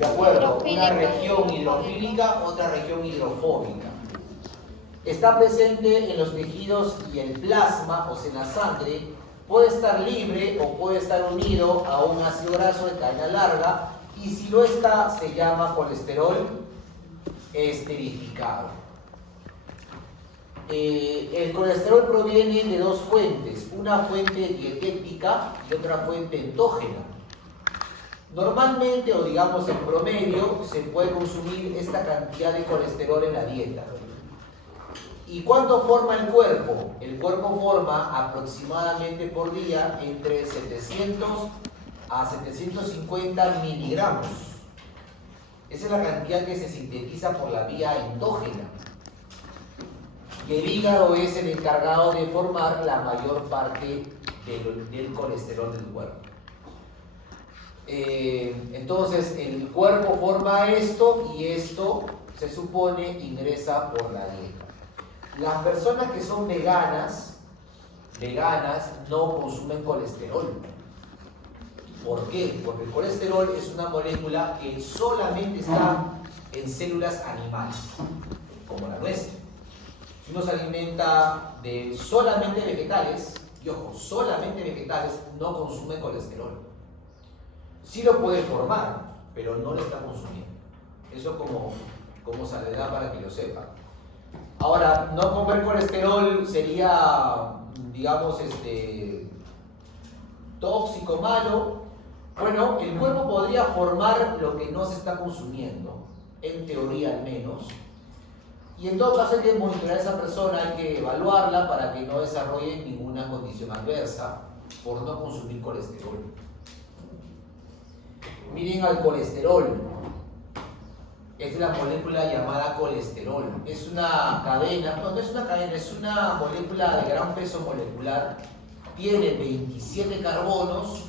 De acuerdo, una región hidrofílica, otra región hidrofóbica. Está presente en los tejidos y el plasma, o sea, en la sangre. Puede estar libre o puede estar unido a un ácido graso de cadena larga, y si no está, se llama colesterol esterificado. El colesterol proviene de dos fuentes, una fuente dietética y otra fuente endógena. Normalmente, o digamos en promedio, se puede consumir esta cantidad de colesterol en la dieta. ¿Y cuánto forma el cuerpo? El cuerpo forma aproximadamente por día entre 700 a 750 miligramos. Esa es la cantidad que se sintetiza por la vía endógena. Y el hígado es el encargado de formar la mayor parte del colesterol del cuerpo. Entonces el cuerpo forma esto y esto se supone ingresa por la dieta. Las personas que son veganas no consumen colesterol. ¿Por qué? Porque el colesterol es una molécula que solamente está en células animales, como la nuestra. Si uno se alimenta de solamente vegetales, y ojo, solamente vegetales, no consume colesterol. Sí lo puede formar, pero no lo está consumiendo. Eso como salvedad para que lo sepa. Ahora, no comer colesterol sería, digamos, tóxico, malo. Bueno, el cuerpo podría formar lo que no se está consumiendo, en teoría al menos. Y en todo caso hay que monitorear a esa persona, hay que evaluarla para que no desarrolle ninguna condición adversa por no consumir colesterol. Miren al colesterol. Esta es la molécula llamada colesterol. Es una cadena, no es una cadena, es una molécula de gran peso molecular. Tiene 27 carbonos,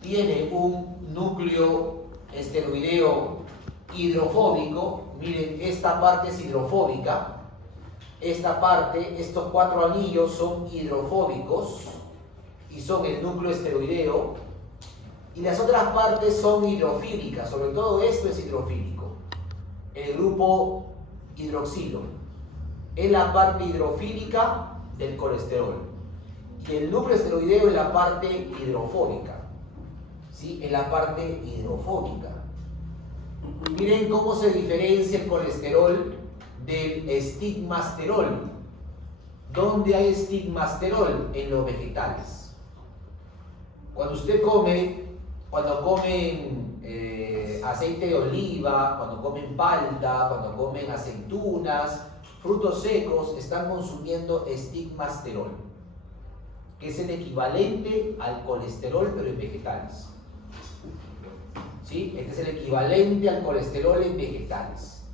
tiene un núcleo esteroideo hidrofóbico. Miren, esta parte es hidrofóbica. Esta parte, estos cuatro anillos son hidrofóbicos y son el núcleo esteroideo. Y las otras partes son hidrofílicas, sobre todo esto es hidrofílico. El grupo hidroxilo es la parte hidrofílica del colesterol. Y el núcleo esteroideo es la parte hidrofóbica. ¿Sí? Es la parte hidrofóbica. Miren cómo se diferencia el colesterol del estigmasterol. ¿Dónde hay estigmasterol? En los vegetales. Cuando usted come, cuando comen aceite de oliva, cuando comen palta, cuando comen aceitunas, frutos secos, están consumiendo estigmasterol, que es el equivalente al colesterol pero en vegetales. ¿Sí? Este es el equivalente al colesterol en vegetales.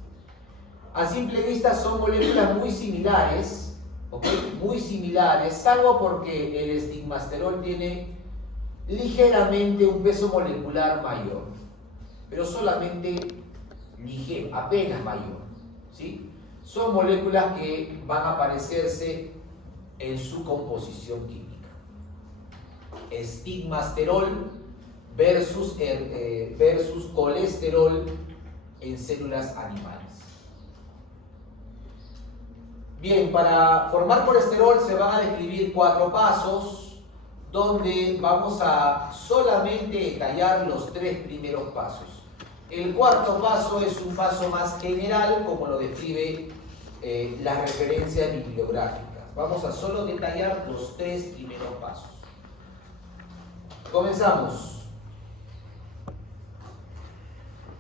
A simple vista son moléculas muy similares, ¿okay? Muy similares, salvo porque el estigmasterol tiene ligeramente un peso molecular mayor, pero solamente ligero, apenas mayor, ¿sí? Son moléculas que van a parecerse en su composición química. Estigmasterol versus colesterol en células animales. Bien, para formar colesterol se van a describir 4 pasos, donde vamos a solamente detallar los 3 primeros pasos. El cuarto paso es un paso más general, como lo describe las referencias bibliográficas. Vamos a solo detallar los 3 primeros pasos. Comenzamos.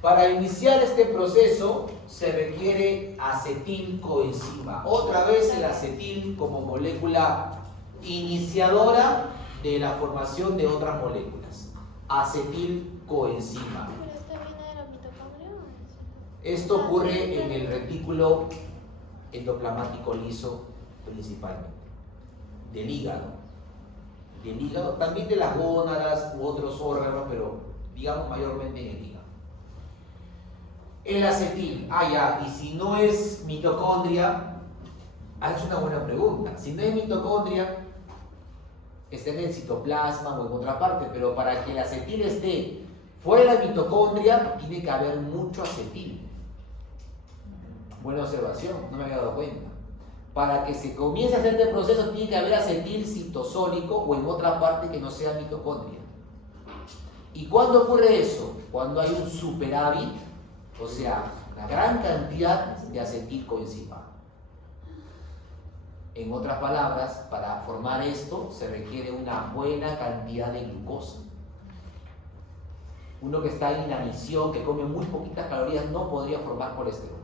Para iniciar este proceso se requiere acetilcoenzima. Otra vez el acetil como molécula iniciadora de la formación de otras moléculas. Acetilcoenzima. ¿Pero esto viene de la mitocondria? Esto ocurre en el retículo endoplasmático liso principalmente. Del hígado. También de las gónadas u otros órganos, pero digamos mayormente en el hígado. El acetil, y si no es mitocondria, es una buena pregunta. Si no es mitocondria, está en el citoplasma o en otra parte, pero para que el acetil esté Fuera de la mitocondria tiene que haber mucho acetil. Buena observación, no me había dado cuenta. Para que se comience a hacer este proceso tiene que haber acetil citosólico o en otra parte que no sea mitocondria. ¿Y cuándo ocurre eso? Cuando hay un superávit, o sea, una gran cantidad de acetilcoenzima. En otras palabras, para formar esto se requiere una buena cantidad de glucosa. Uno que está en inanición, que come muy poquitas calorías, no podría formar colesterol.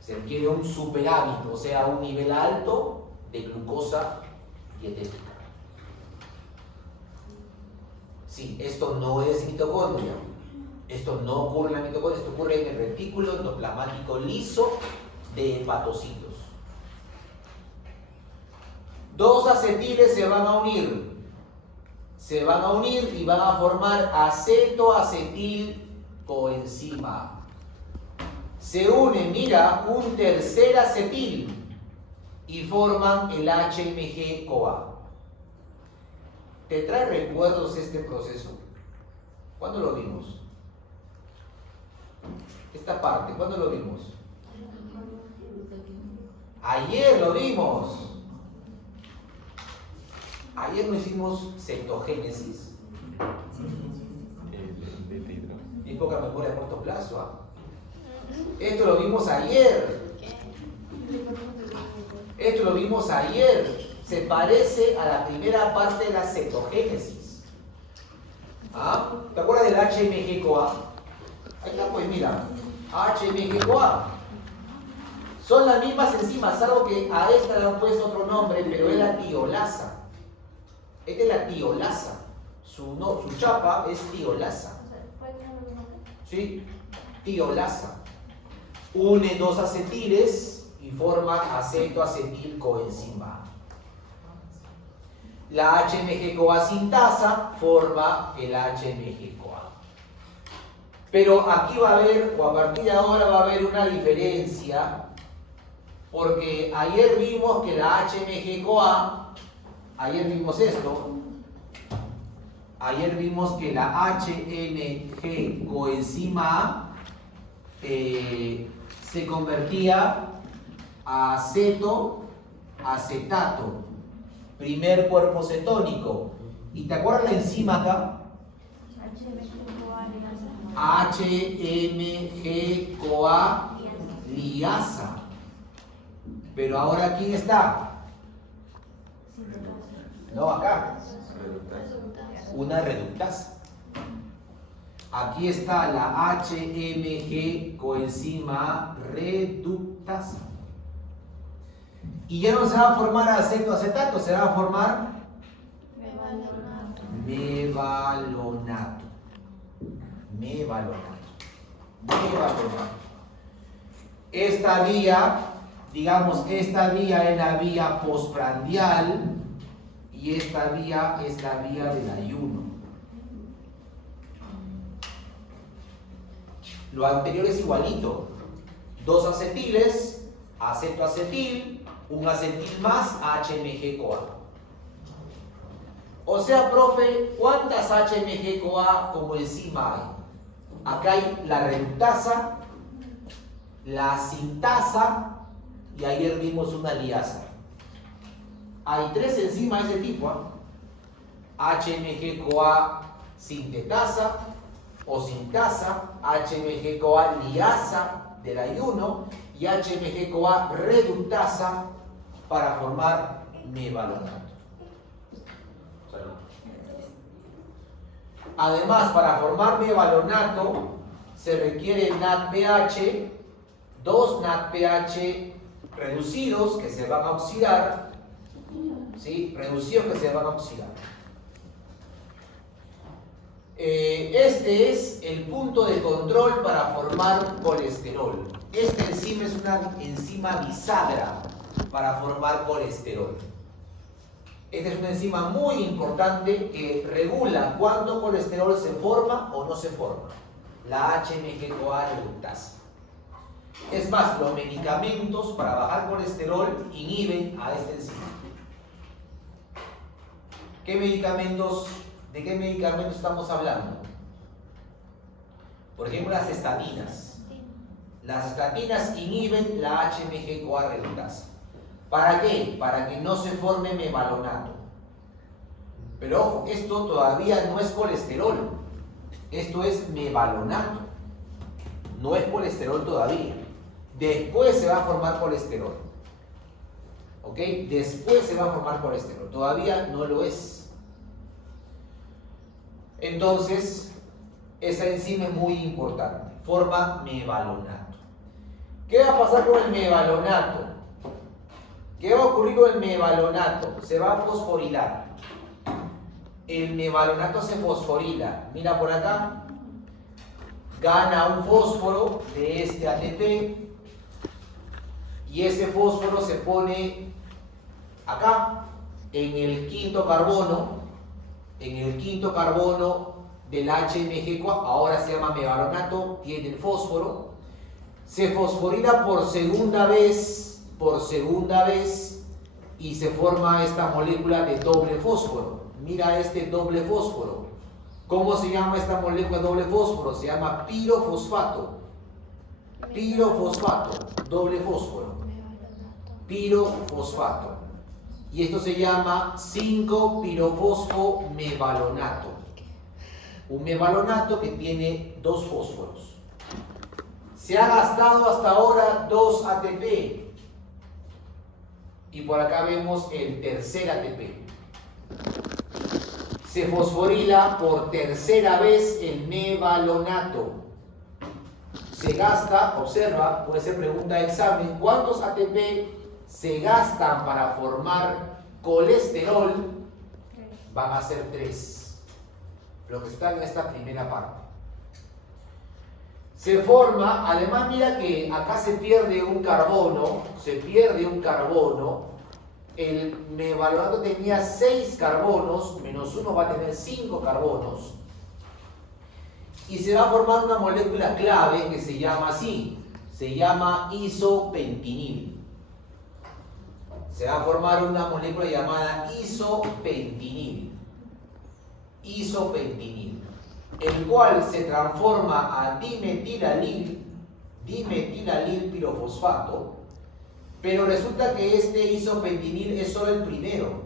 Se requiere un superávit, o sea, un nivel alto de glucosa dietética. Sí, esto no es mitocondria. Esto no ocurre en la mitocondria, esto ocurre en el retículo endoplasmático liso de hepatocitos. Dos acetiles se van a unir. Se van a unir y van a formar acetoacetilcoenzima. Se une, mira, un tercer acetil y forman el HMG-CoA. ¿Te trae recuerdos este proceso? ¿Cuándo lo vimos? Esta parte, ¿cuándo lo vimos? Ayer lo vimos. Ayer no hicimos cetogénesis. Y poca memoria a corto plazo, ¿ah? Esto lo vimos ayer. Esto lo vimos ayer. Se parece a la primera parte de la cetogénesis. ¿Ah? ¿Te acuerdas del HMG-CoA? Ahí está, pues mira. HMG-CoA. Son las mismas enzimas, salvo que a esta le han puesto otro nombre, pero es la tiolasa. Esta es la tiolasa. Su chapa es tiolasa. ¿Sí? Tiolasa. Une dos acetiles y forma acetoacetilcoenzima. La HMG-CoA sintasa forma el HMG-CoA. Pero aquí va a haber, o a partir de ahora va a haber una diferencia, porque ayer vimos que la HMG-CoA, ayer vimos esto, ayer vimos que la HMG-coenzima se convertía a acetato, primer cuerpo cetónico. ¿Y te acuerdas la enzima acá? HMG-CoA liasa. Pero ahora ¿quién está? No, acá. Una reductasa. Aquí está la HMG coenzima reductasa. Y ya no se va a formar acetoacetato, se va a formar mevalonato. Esta vía, digamos, esta vía es la vía postprandial y esta vía es la vía del ayuno. Lo anterior es igualito. Dos acetiles, acetoacetil, un acetil más, HMG-CoA. O sea, profe, ¿cuántas HMG-CoA como enzima hay? Acá hay la reductasa, la sintasa y ayer vimos una liasa. Hay tres enzimas de ese tipo, HMG-CoA sintetasa o sintasa, HMG-CoA liasa del ayuno y HMG-CoA reductasa para formar mevalonato. Además, para formar mevalonato se requiere NADPH, dos NADPH reducidos que se van a oxidar, ¿sí? Reducidos que se van a oxidar. Este es el punto de control para formar colesterol. Esta enzima es una enzima bisagra para formar colesterol. Esta es una enzima muy importante que regula cuánto colesterol se forma o no se forma. La HMG-CoA reductasa. Es más, los medicamentos para bajar colesterol inhiben a esta enzima. ¿Qué medicamentos ¿De qué medicamento estamos hablando? Por ejemplo, las estatinas. Las estatinas inhiben la HMG-CoA reductasa. ¿Para qué? Para que no se forme mevalonato. Pero ojo, esto todavía no es colesterol. Esto es mevalonato. No es colesterol todavía. Después se va a formar colesterol. ¿Ok? Después se va a formar colesterol. Todavía no lo es. Entonces, esa enzima es muy importante. Forma mevalonato. ¿Qué va a pasar con el mevalonato? ¿Qué va a ocurrir con el mevalonato? Se va a fosforilar. El mevalonato se fosforila. Mira por acá. Gana un fósforo de este ATP. Y ese fósforo se pone acá, en el quinto carbono. En el quinto carbono del HMG-CoA. Ahora se llama mevalonato. Tiene el fósforo. Se fosforila por segunda vez. Y se forma esta molécula de doble fósforo. Mira este doble fósforo. ¿Cómo se llama esta molécula de doble fósforo? Se llama pirofosfato. Pirofosfato, doble fósforo. Pirofosfato. Y esto se llama 5-pirofosfomevalonato. Un mevalonato que tiene dos fósforos. Se ha gastado hasta ahora 2 ATP. Y por acá vemos el tercer ATP. Se fosforila por tercera vez el mevalonato. Se gasta, observa, puede ser pregunta de examen, ¿cuántos ATP se gastan para formar colesterol? Van a ser 3. Lo que está en esta primera parte. Se forma, además mira que acá se pierde un carbono, el mevalonato tenía 6 carbonos, menos 1 va a tener 5 carbonos, y se va a formar una molécula clave que se llama así, se llama isopentinil. Se va a formar una molécula llamada isopentinil, el cual se transforma a dimetilalil pirofosfato, pero resulta que este isopentinil es solo el primero.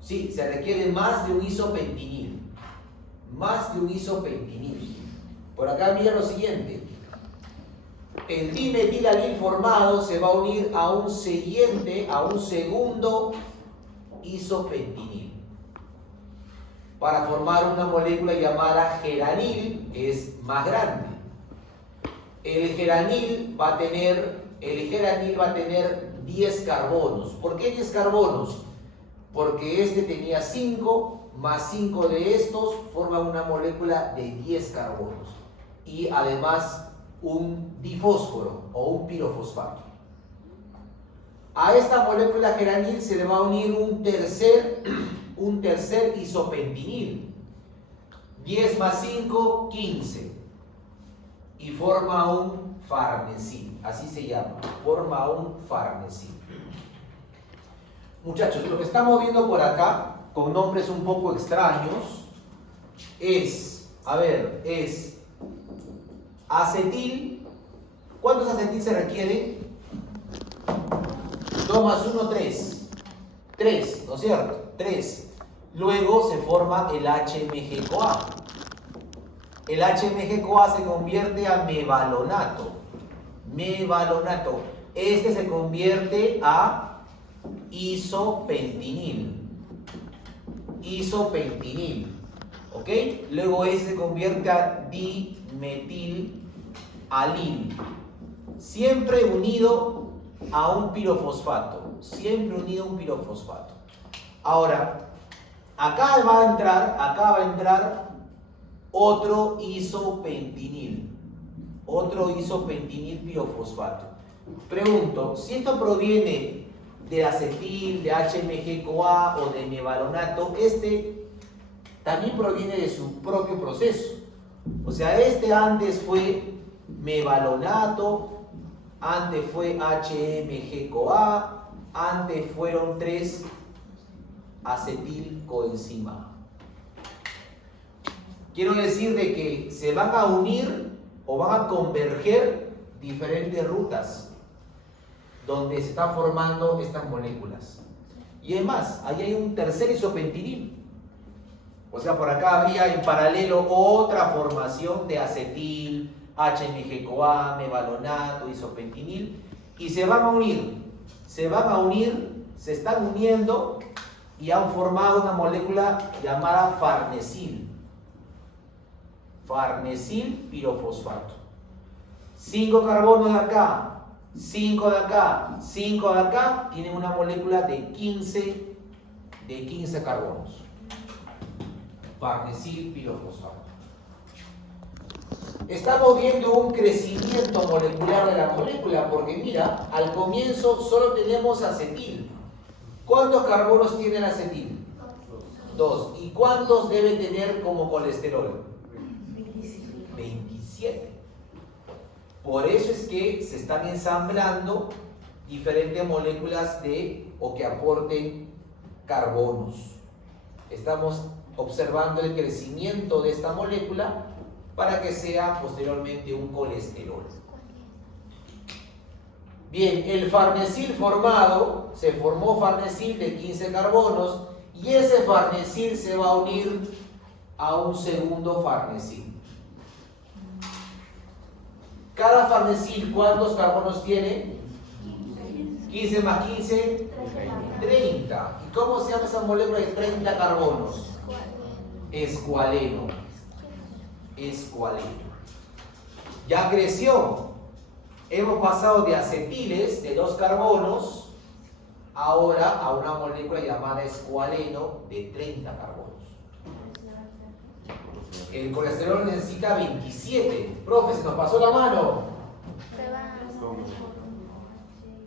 Sí, se requiere más de un isopentinil. Por acá mira lo siguiente. El dimetilalil formado se va a unir a un segundo isopentinil para formar una molécula llamada geranil, que es más grande. El geranil va a tener 10 carbonos. ¿Por qué 10 carbonos? Porque este tenía 5, más 5 de estos forman una molécula de 10 carbonos. Y además un difósforo o un pirofosfato. A esta molécula geranil se le va a unir un tercer isopentinil. 10 más 5, 15. Y forma un farnesil. Así se llama. Forma un farnesil. Muchachos, lo que estamos viendo por acá, con nombres un poco extraños, es acetil. ¿Cuántos acetil se requieren? 2 más 1, 3. 3, ¿no es cierto? 3. Luego se forma el HMG-CoA. El HMG-CoA se convierte a mevalonato. Este se convierte a isopentinil. ¿Ok? Luego este se convierte a dimetilalil. Siempre unido a un pirofosfato. Ahora, acá va a entrar otro isopentinil pirofosfato. Pregunto, si esto proviene de acetil, de HMG-CoA o de mevalonato, este también proviene de su propio proceso. O sea, este antes fue mevalonato, antes fue HMG-CoA, antes fueron 3 acetilcoenzima. Quiero decir de que se van a unir o van a converger diferentes rutas donde se están formando estas moléculas. Y es más, ahí hay un tercer isopentinil. O sea, por acá habría en paralelo otra formación de acetil, HMG-CoA, mevalonato, isopentinil, y se van a unir, se están uniendo y han formado una molécula llamada farnesil. Farnesil pirofosfato. 5 carbonos de acá, 5 de acá, 5 de acá, tienen una molécula de 15 carbonos. Farnesil pirofosfato. Estamos viendo un crecimiento molecular de la molécula, porque mira, al comienzo solo tenemos acetil. ¿Cuántos carbonos tiene el acetil? 2. ¿Y cuántos debe tener como colesterol? 27. Por eso es que se están ensamblando diferentes moléculas o que aporten carbonos. Estamos observando el crecimiento de esta molécula para que sea posteriormente un colesterol. Bien, el farnesil formado, se formó farnesil de 15 carbonos y ese farnesil se va a unir a un segundo farnesil. Cada farnesil, ¿cuántos carbonos tiene? 15 más 15, 30. ¿Y cómo se llama esa molécula de 30 carbonos? Escualeno. Escualeno. Ya creció. Hemos pasado de acetiles de 2 carbonos ahora a una molécula llamada escualeno de 30 carbonos. El colesterol necesita 27. Profe, se nos pasó la mano.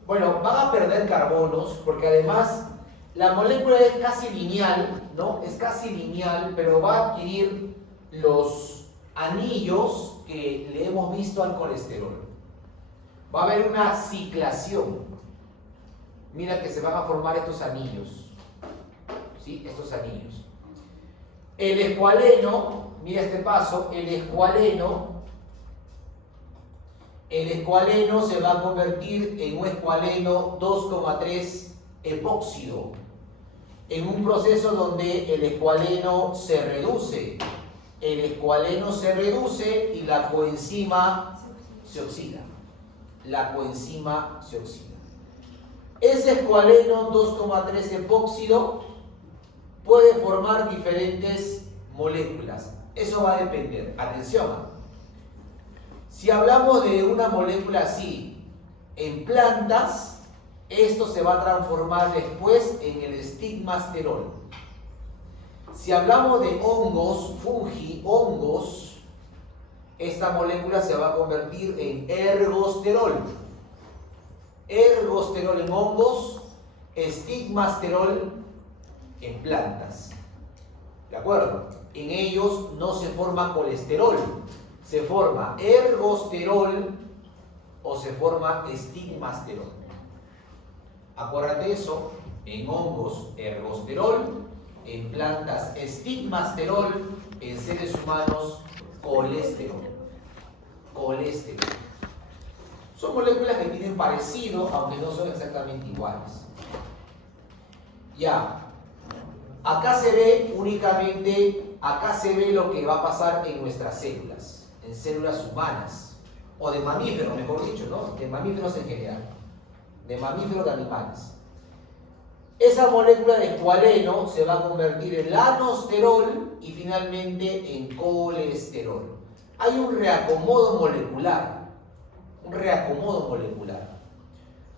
Bueno, van a perder carbonos porque además la molécula es casi lineal, ¿no? Es casi lineal, pero va a adquirir los anillos que le hemos visto al colesterol. Va a haber una ciclación. Mira que se van a formar estos anillos. ¿Sí? Estos anillos. El escualeno, mira este paso, el escualeno se va a convertir en un escualeno 2,3 epóxido, en un proceso donde el escualeno se reduce. El escualeno se reduce y la coenzima se oxida. La coenzima se oxida. Ese escualeno 2,3 epóxido puede formar diferentes moléculas. Eso va a depender. Atención. Si hablamos de una molécula así en plantas, esto se va a transformar después en el estigmasterol. Si hablamos de hongos, fungi, hongos, esta molécula se va a convertir en ergosterol. Ergosterol en hongos, estigmasterol en plantas. ¿De acuerdo? En ellos no se forma colesterol, se forma ergosterol o se forma estigmasterol. Acuérdate eso, en hongos ergosterol, en plantas estigmasterol, en seres humanos colesterol. Colesterol. Son moléculas que tienen parecido, aunque no son exactamente iguales. Ya. Acá se ve únicamente, acá se ve lo que va a pasar en nuestras células, en células humanas, o de mamíferos, mejor dicho, ¿no? De mamíferos en general, de mamíferos de animales. Esa molécula de escualeno se va a convertir en lanosterol y finalmente en colesterol. Hay un reacomodo molecular,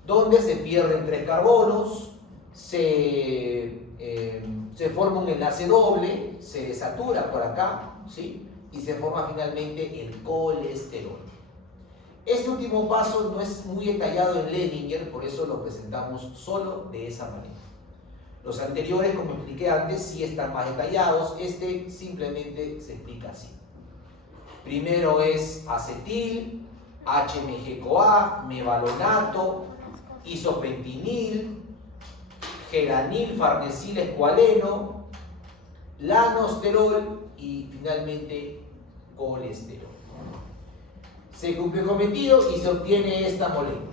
donde se pierden 3 carbonos, se forma un enlace doble, se desatura por acá, ¿sí? Y se forma finalmente el colesterol. Este último paso no es muy detallado en Lehninger, por eso lo presentamos solo de esa manera. Los anteriores, como expliqué antes, sí están más detallados, este simplemente se explica así. Primero es acetil, HMG-CoA, mevalonato, isopentinil, geranil, farnesil, escualeno, lanosterol y finalmente colesterol. Se cumple el cometido y se obtiene esta molécula.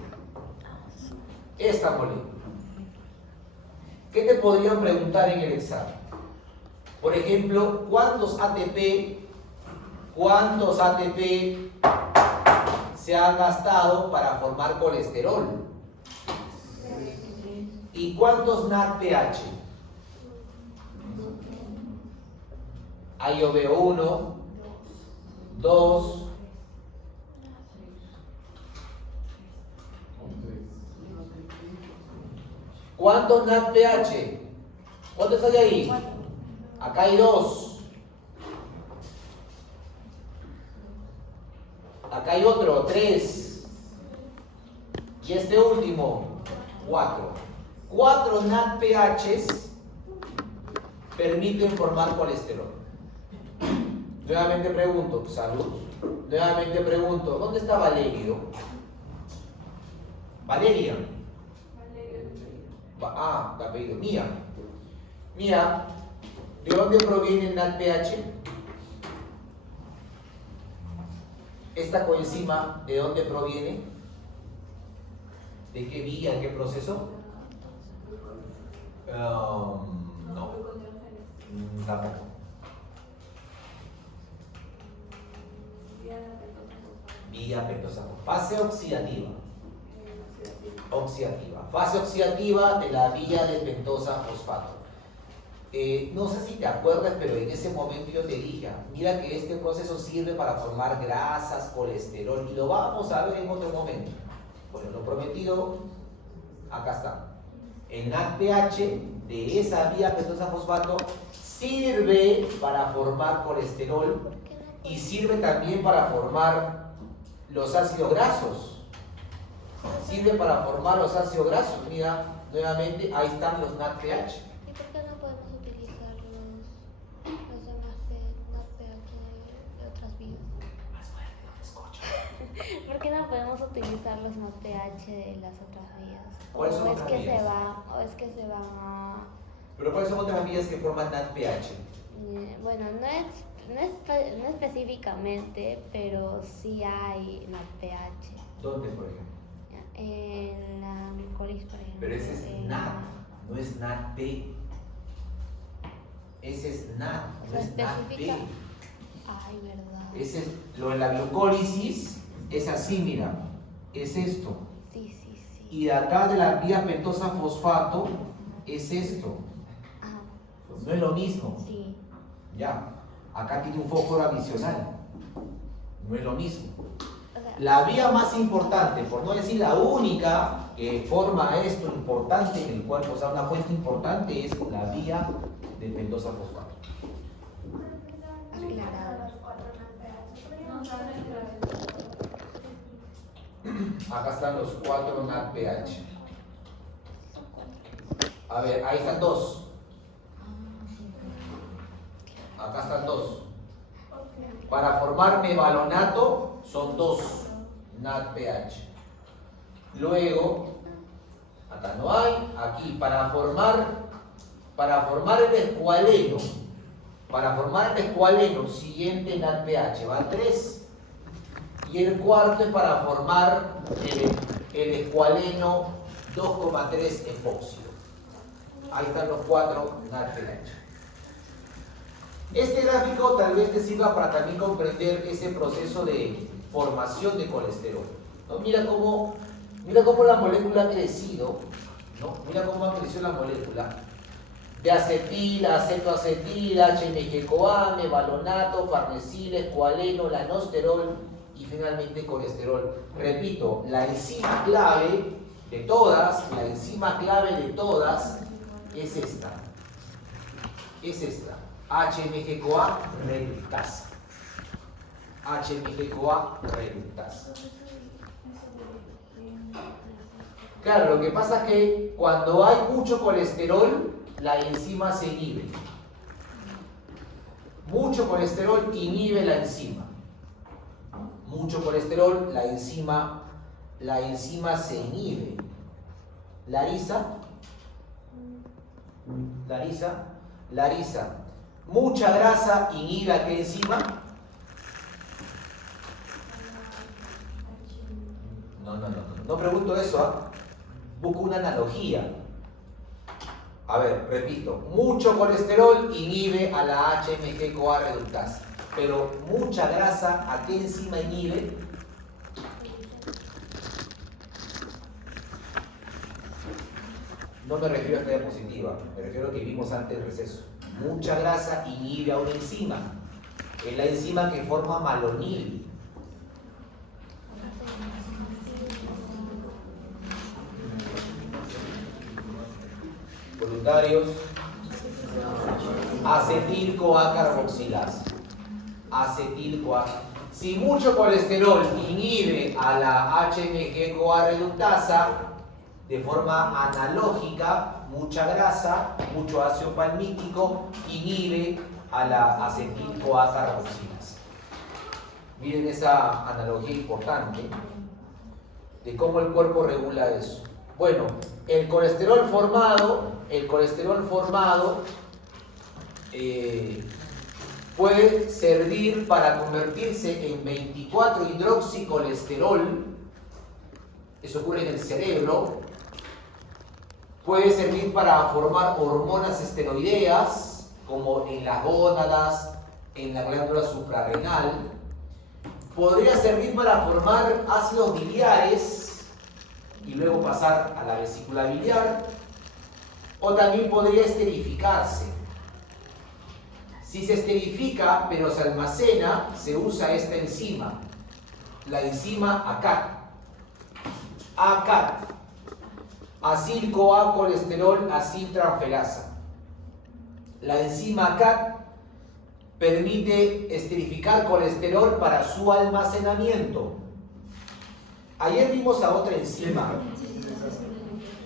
Esta molécula. ¿Qué te podrían preguntar en el examen? Por ejemplo, ¿cuántos ATP se han gastado para formar colesterol? ¿Y cuántos NADPH? Ahí yo veo 1, 2, ¿cuántos NADPH? ¿Cuántos hay ahí? Acá hay 2. Acá hay otro, 3. Y este último, 4. 4 NADPHs permiten formar colesterol. Nuevamente pregunto, salud. Nuevamente pregunto, ¿dónde está Valerio? Valeria. De apellido, Mía. Mía, ¿de dónde proviene el NADPH? ¿Esta coenzima de dónde proviene? ¿De qué vía, en qué proceso? No. Tampoco. Vía pentosa. Fase oxidativa. Fase oxidativa de la vía de pentosa fosfato. No sé si te acuerdas, pero en ese momento yo te dije, mira que este proceso sirve para formar grasas, colesterol, y lo vamos a ver en otro momento. Bueno, lo prometido, acá está. El NADPH de esa vía pentosa fosfato sirve para formar colesterol y sirve también para formar los ácidos grasos. Sirve para formar los ácidos grasos. Mira, nuevamente, ahí están los NADPH. ¿Y por qué no podemos utilizar los demás NADPH de otras vías? Más fuerte, no te escucho. ¿Por qué no podemos utilizar los NADPH de las otras vías? ¿Cuáles son otras vías? ¿O es que se van a...? ¿Pero cuáles son otras vías que forman NADPH? Bueno, no específicamente, pero sí hay NADPH. ¿Dónde, por ejemplo? En la glucólisis, por ejemplo. Pero ese es NAD, no es NADP. Ese es NAD, no es NADP. Ay, verdad. Ese es, lo de la glucólisis es así, mira, es esto. Sí. Y de acá de la vía pentosa fosfato es esto. No es lo mismo. Sí. Ya, acá tiene un fósforo adicional. No es lo mismo. O sea, La vía más importante, por no decir la única que forma esto importante en el cuerpo, o sea, una fuente importante, es la vía de pentosa fosfato. aclarado. Acá están los 4 NADPH. A ver, ahí están 2. Acá están 2. Para formar mevalonato son 2 NADPH. Luego, acá no hay, aquí para formar el escualeno, siguiente NADPH van 3. Y el cuarto es para formar el escualeno 2,3 epóxido. Ahí están los 4 NADPH. Este gráfico tal vez te sirva para también comprender ese proceso de formación de colesterol, ¿no? Mira cómo la molécula ha crecido, ¿no? Mira cómo ha crecido la molécula. De acetil, acetoacetil, HMG-CoA, mevalonato, farnesil, escualeno, lanosterol y finalmente colesterol. Repito, la enzima clave de todas es esta. HMG-CoA reductasa. Claro, lo que pasa es que cuando hay mucho colesterol, la enzima se inhibe. Mucho colesterol inhibe la enzima. Mucho colesterol, la enzima se inhibe. Larisa, Larisa, mucha grasa inhibe a qué enzima. No pregunto eso, ¿ah? Busco una analogía. A ver, repito, mucho colesterol inhibe a la HMG-CoA reductasa, pero mucha grasa, ¿a qué enzima inhibe? No me refiero a esta diapositiva, me refiero a lo que vimos antes del receso. Mucha grasa inhibe a una enzima. Es la enzima que forma malonil. Voluntarios. Acetil-CoA carboxilasa. Acetil-CoA. Si mucho colesterol inhibe a la HMG-CoA reductasa, de forma analógica, mucha grasa, mucho ácido palmítico inhibe a la acetil-CoA carboxilasa. Miren esa analogía importante de cómo el cuerpo regula eso. Bueno, el colesterol formado puede servir para convertirse en 24-hidroxicolesterol. Eso ocurre en el cerebro. Puede servir para formar hormonas esteroideas, como en las gónadas, en la glándula suprarrenal. Podría servir para formar ácidos biliares y luego pasar a la vesícula biliar. O también podría esterificarse. Si se esterifica pero se almacena, se usa esta enzima, la enzima ACAT. ACAT. Acil-CoA colesterol aciltransferasa. La enzima ACAT permite esterificar colesterol para su almacenamiento. Ayer vimos a otra enzima,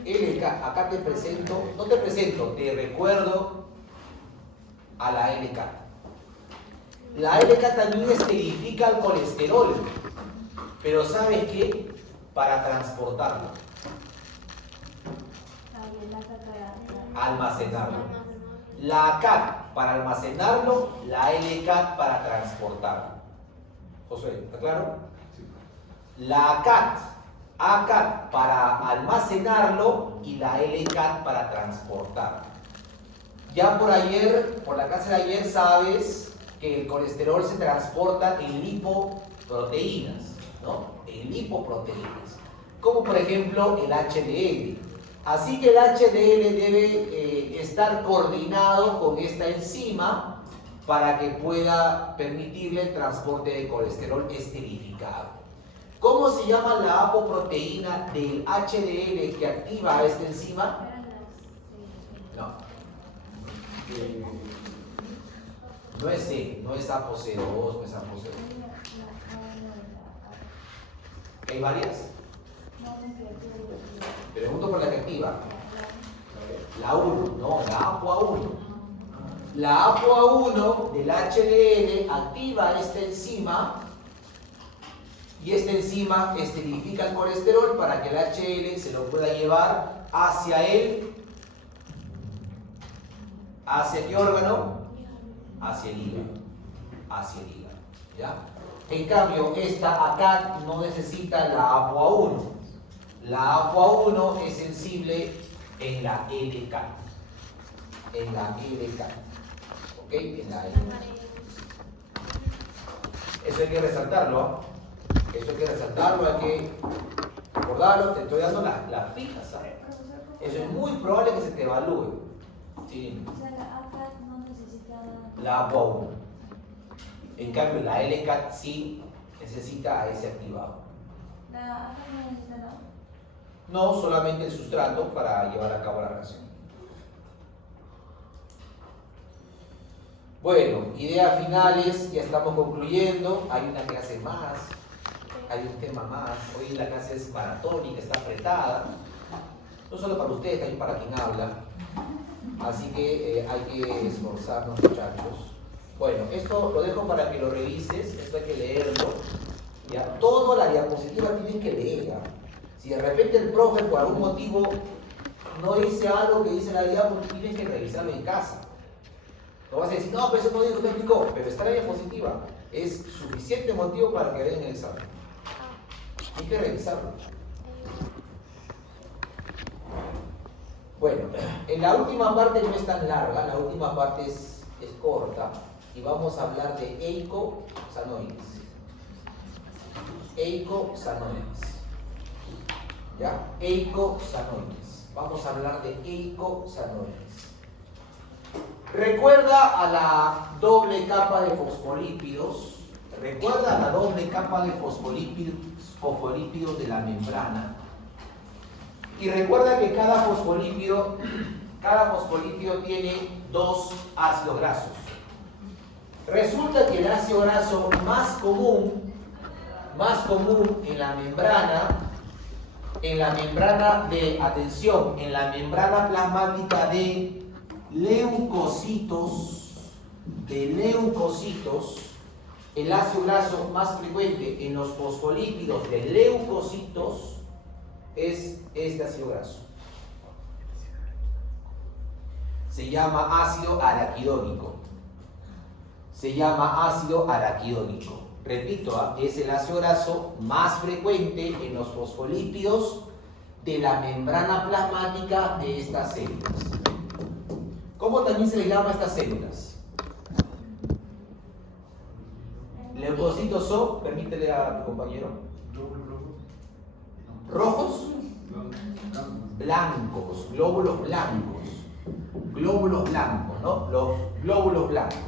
LK. Acá te presento, no te presento, te recuerdo a la LK. La LK también esterifica el colesterol, pero ¿sabes qué? Para transportarlo. Almacenarlo. La ACAT para almacenarlo, la LCAT para transportarlo. Josué, ¿está claro? Sí. La ACAT para almacenarlo y la LCAT para transportarlo. Ya por la clase de ayer sabes que el colesterol se transporta en lipoproteínas, ¿no? En lipoproteínas, como por ejemplo el HDL. Así que el HDL debe estar coordinado con esta enzima para que pueda permitirle el transporte de colesterol esterificado. ¿Cómo se llama la apoproteína del HDL que activa a esta enzima? No. No es C, no es ApoC2, no es ApoC2. ¿Hay varias? Pregunto por la que activa. La 1, no, la ApoA1. La ApoA1 del HDL activa esta enzima y esta enzima esterifica el colesterol para que el HDL se lo pueda llevar hacia ¿hacia qué órgano? Hacia el hígado. Hacia el hígado. ¿Ya? En cambio, esta ACAT no necesita la ApoA1. La ApoA1 es sensible en la LCAT. En la LCAT. ¿Ok? En la LCAT. Eso hay que resaltarlo. Eso hay que resaltarlo, hay que recordarlo. Te estoy dando las fijas, ¿sabes? Eso es muy probable que se te evalúe. Sí. O sea, la ACAT no necesita... La ApoA1. En cambio, la LCAT sí necesita a ese activado. ¿La ACAT no necesita nada? No, solamente el sustrato para llevar a cabo la reacción. Bueno, ideas finales, ya estamos concluyendo. Hay una clase más, hay un tema más. Hoy la clase es maratónica, está apretada. No solo para ustedes, también para quien habla. Así que hay que esforzarnos, muchachos. Bueno, esto lo dejo para que lo revises, esto hay que leerlo. ¿Ya? Toda la diapositiva tienes que leerla. Si de repente el profe por algún motivo no dice algo que dice la guía porque tienes que revisarlo en casa. No vas a decir, no, pero eso no digo, te explicó, pero está en la diapositiva. Es suficiente motivo para que vean el examen. Hay que revisarlo. Bueno, en la última parte no es tan larga, la última parte es corta y vamos a hablar de eicosanoides. Eicosanoides. ¿Ya? Eicosanoides. Vamos a hablar de eicosanoides. Recuerda a la doble capa de fosfolípidos. Recuerda a la doble capa de fosfolípidos de la membrana. Y recuerda que cada fosfolípido tiene dos ácidos grasos. Resulta que el ácido graso más común en la membrana de, atención, en la membrana plasmática de leucocitos, el ácido graso más frecuente en los fosfolípidos de leucocitos es este ácido graso. Se llama ácido araquidónico. Repito, es el ácido graso más frecuente en los fosfolípidos de la membrana plasmática de estas células. ¿Cómo también se le llama a estas células? Leucocitos son, permítele a tu compañero. Rojos, blancos, glóbulos blancos, ¿no? Los glóbulos blancos.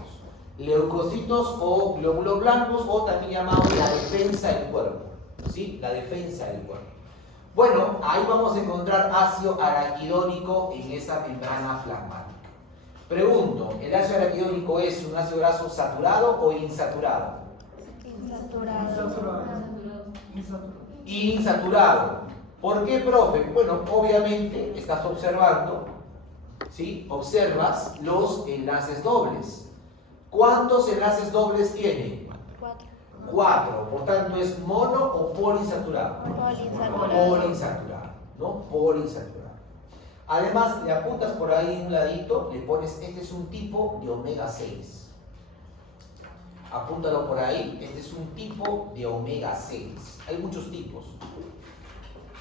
Leucocitos o glóbulos blancos, o también llamados la defensa del cuerpo. ¿Sí? La defensa del cuerpo. Bueno, ahí vamos a encontrar ácido araquidónico en esa membrana plasmática. Pregunto, ¿el ácido araquidónico es un ácido graso saturado o insaturado? Insaturado. ¿Por qué, profe? Bueno, obviamente estás observando, ¿sí? Observas los enlaces dobles. ¿Cuántos enlaces dobles tiene? 4. Por tanto, ¿es mono o poliinsaturado? Poliinsaturado, ¿no? Poliinsaturado. Además, le apuntas por ahí un ladito, le pones, este es un tipo de omega 6. Apúntalo por ahí, este es un tipo de omega 6. Hay muchos tipos.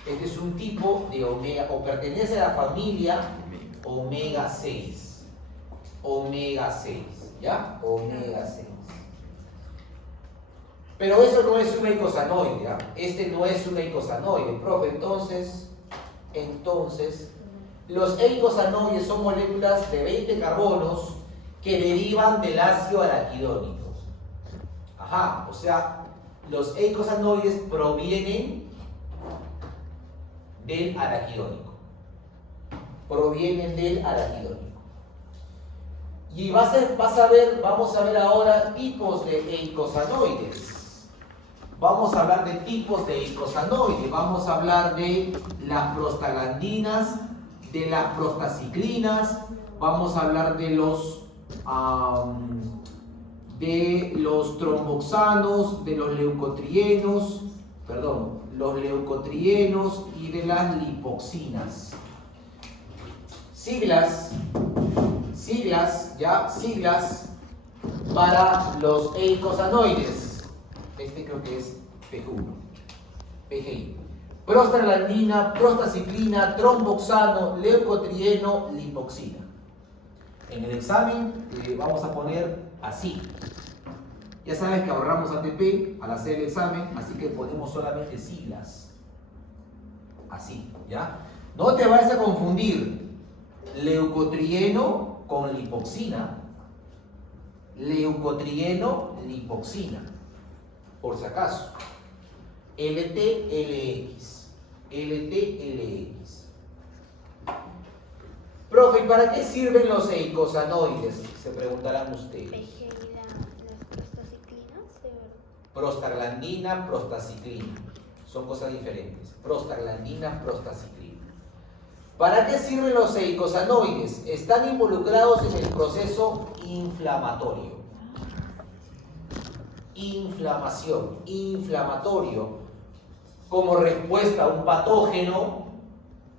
Este es un tipo de omega, o pertenece a la familia omega 6. Omega 6, ¿ya? Omega 6. Pero eso no es un eicosanoide, ¿ya? Este no es un eicosanoide, profe. Entonces, los eicosanoides son moléculas de 20 carbonos que derivan del ácido araquidónico. Ajá, o sea, los eicosanoides provienen del araquidónico. Y vamos a ver ahora tipos de eicosanoides. Vamos a hablar de tipos de eicosanoides. Vamos a hablar de las prostaglandinas, de las prostaciclinas. Vamos a hablar de los tromboxanos, de los leucotrienos, y de las lipoxinas. Siglas para los eicosanoides. Este creo que es PGI. Prostaglandina, prostaciclina, tromboxano, leucotrieno, lipoxina. En el examen vamos a poner así. Ya sabes que ahorramos ATP al hacer el examen, así que ponemos solamente siglas. Así, ¿ya? No te vayas a confundir leucotrieno con lipoxina. Leucotrieno-lipoxina. Por si acaso. LT-LX. LT-LX. Profe, ¿y para qué sirven los eicosanoides? Se preguntarán ustedes. Prostaglandina, prostaciclina. Son cosas diferentes. Prostaglandina, prostaciclina. ¿Para qué sirven los eicosanoides? Están involucrados en el proceso inflamatorio. Inflamatorio, como respuesta a un patógeno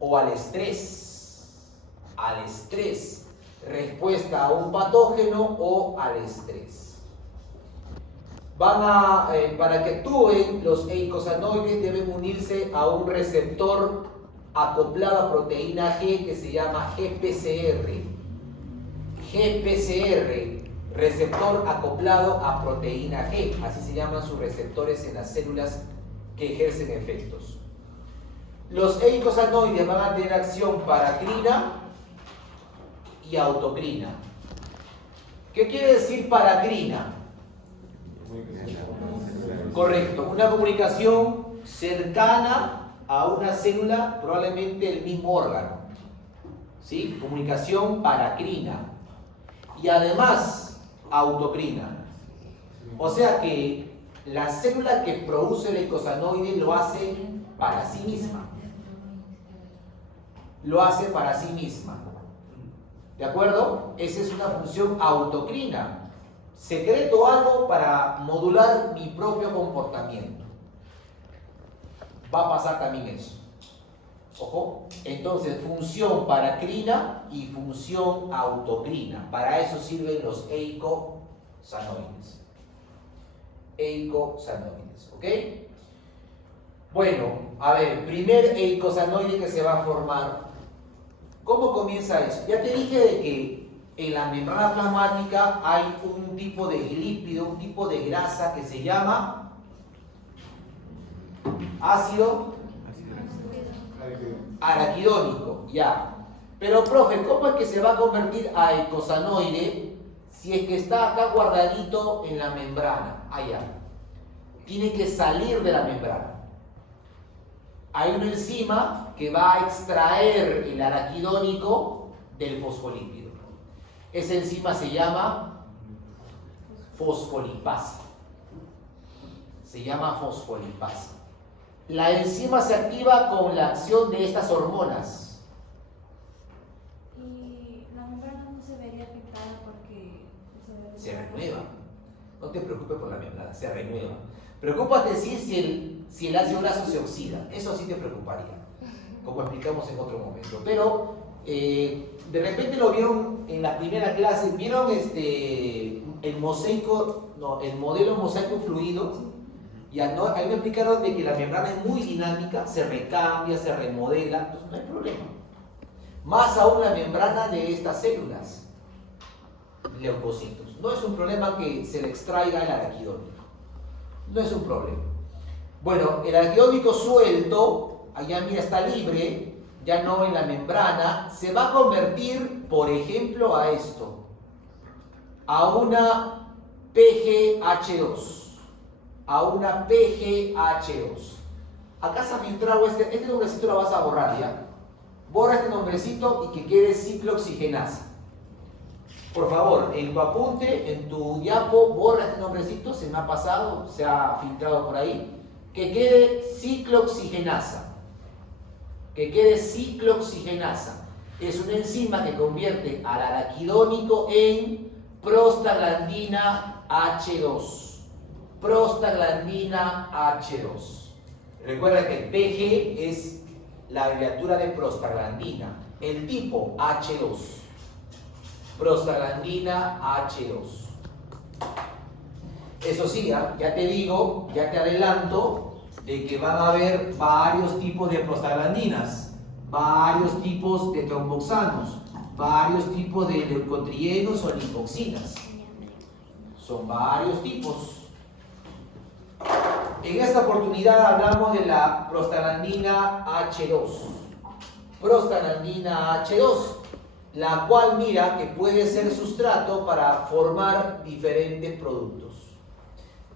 o al estrés. al estrés, respuesta a un patógeno o al estrés. Para que actúen, los eicosanoides deben unirse a un receptor acoplado a proteína G que se llama GPCR. GPCR, receptor acoplado a proteína G, así se llaman sus receptores en las células que ejercen efectos. Los eicosanoides van a tener acción paracrina y autocrina. ¿Qué quiere decir paracrina? Correcto, una comunicación cercana a una célula, probablemente el mismo órgano. ¿Sí? Comunicación paracrina. Y además, autocrina. O sea que la célula que produce el eicosanoide lo hace para sí misma. Lo hace para sí misma. ¿De acuerdo? Esa es una función autocrina. Secreto algo para modular mi propio comportamiento. Va a pasar también eso. Ojo. Entonces, función paracrina y función autocrina. Para eso sirven los eicosanoides. Eicosanoides, ¿ok? Bueno, a ver, primer eicosanoide que se va a formar. ¿Cómo comienza eso? Ya te dije de que en la membrana plasmática hay un tipo de lípido, un tipo de grasa que se llama ácido araquidónico, ya. Pero, profe, ¿cómo es que se va a convertir a eicosanoide si es que está acá guardadito en la membrana? Allá. Tiene que salir de la membrana. Hay una enzima que va a extraer el araquidónico del fosfolípido. Esa enzima se llama fosfolipasa. Se llama fosfolipasa. La enzima se activa con la acción de estas hormonas. Y la membrana no se vería afectada porque Se renueva. No te preocupes por la membrana, se renueva. Preocúpate si el ácido graso se oxida. Eso sí te preocuparía, como explicamos en otro momento. Pero de repente lo vieron en la primera clase, vieron el mosaico, no, el modelo mosaico fluido. Ya no, ahí me explicaron de que la membrana es muy dinámica, se recambia, se remodela, entonces no hay problema. Más aún la membrana de estas células, leucocitos. No es un problema que se le extraiga el araquidónico. No es un problema. Bueno, el araquidónico suelto, allá mira, está libre, ya no en la membrana, se va a convertir, por ejemplo, a esto, a una PGH2. A una PGH2. Acá se ha filtrado este nombrecito, lo vas a borrar, ¿ya? Borra este nombrecito y que quede ciclooxigenasa. Por favor, en tu apunte, en tu diapo, borra este nombrecito, se me ha pasado, se ha filtrado por ahí. Que quede ciclooxigenasa. Que quede ciclooxigenasa. Es una enzima que convierte al araquidónico en prostaglandina H2. Prostaglandina H2. Recuerda que el PG es la abreviatura de prostaglandina. El tipo H2. Prostaglandina H2. Eso sí, ya te digo, ya te adelanto de que van a haber varios tipos de prostaglandinas, varios tipos de tromboxanos, varios tipos de leucotrienos o lipoxinas. Son varios tipos. En esta oportunidad hablamos de la prostaglandina H2. Prostaglandina H2, la cual mira que puede ser sustrato para formar diferentes productos.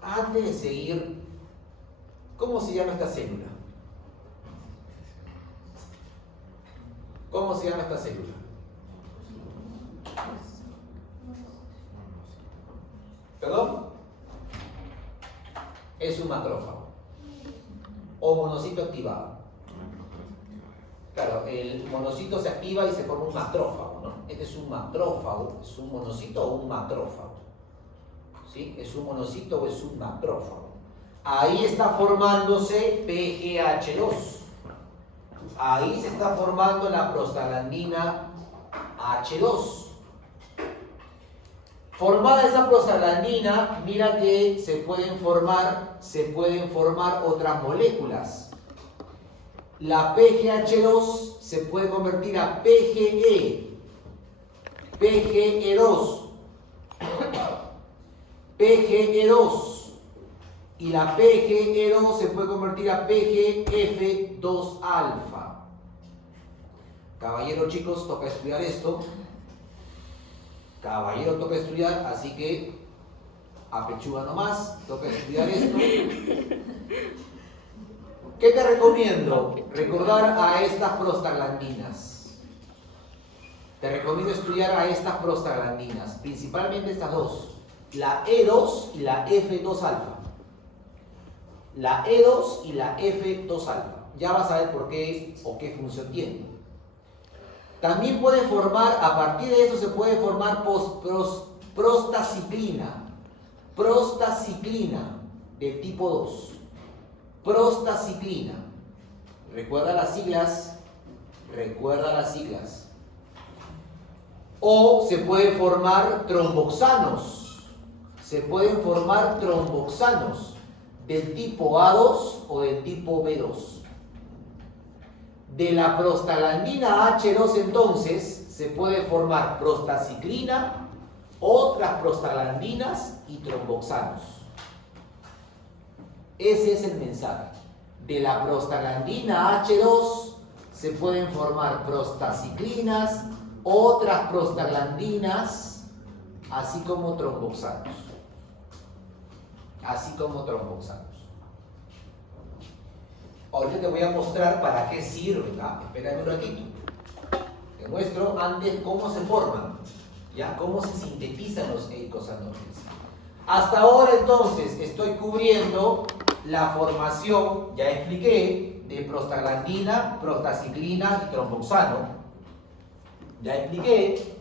Antes de seguir, ¿cómo se llama esta célula? ¿Cómo se llama esta célula? ¿Perdón? Es un macrófago o monocito activado. Claro, el monocito se activa y se forma un macrófago, ¿no? Este es un macrófago, ¿es un monocito o un macrófago? ¿Sí? ¿Es un monocito o es un macrófago? Ahí está formándose PGH2. Ahí se está formando la prostaglandina H2. Formada esa prostaglandina, mira que se pueden formar otras moléculas. La PGH2 se puede convertir a PGE, PGE2, PGE2, y la PGE2 se puede convertir a PGF2 alfa. Caballero, chicos, toca estudiar esto. Caballero, toca estudiar, así que apechuga nomás, toca estudiar esto. ¿Qué te recomiendo? Recordar a estas prostaglandinas. Te recomiendo estudiar a estas prostaglandinas, principalmente estas dos, la E2 y la F2 alfa. La E2 y la F2 alfa. Ya vas a ver por qué o qué función tienen. También puede formar, a partir de eso se puede formar prostaciclina. Prostaciclina del tipo 2. Prostaciclina. Recuerda las siglas. Recuerda las siglas. O se puede formar tromboxanos. Se pueden formar tromboxanos del tipo A2 o del tipo B2. De la prostaglandina H2 entonces se puede formar prostaciclina, otras prostaglandinas y tromboxanos. Ese es el mensaje. De la prostaglandina H2 se pueden formar prostaciclinas, otras prostaglandinas, así como tromboxanos. Así como tromboxanos. Ahorita te voy a mostrar para qué sirve. Espérame un ratito. Te muestro antes cómo se forman, ¿ya? Cómo se sintetizan los eicosanoides. Hasta ahora entonces estoy cubriendo la formación, ya expliqué, de prostaglandina, prostaciclina y tromboxano. Ya expliqué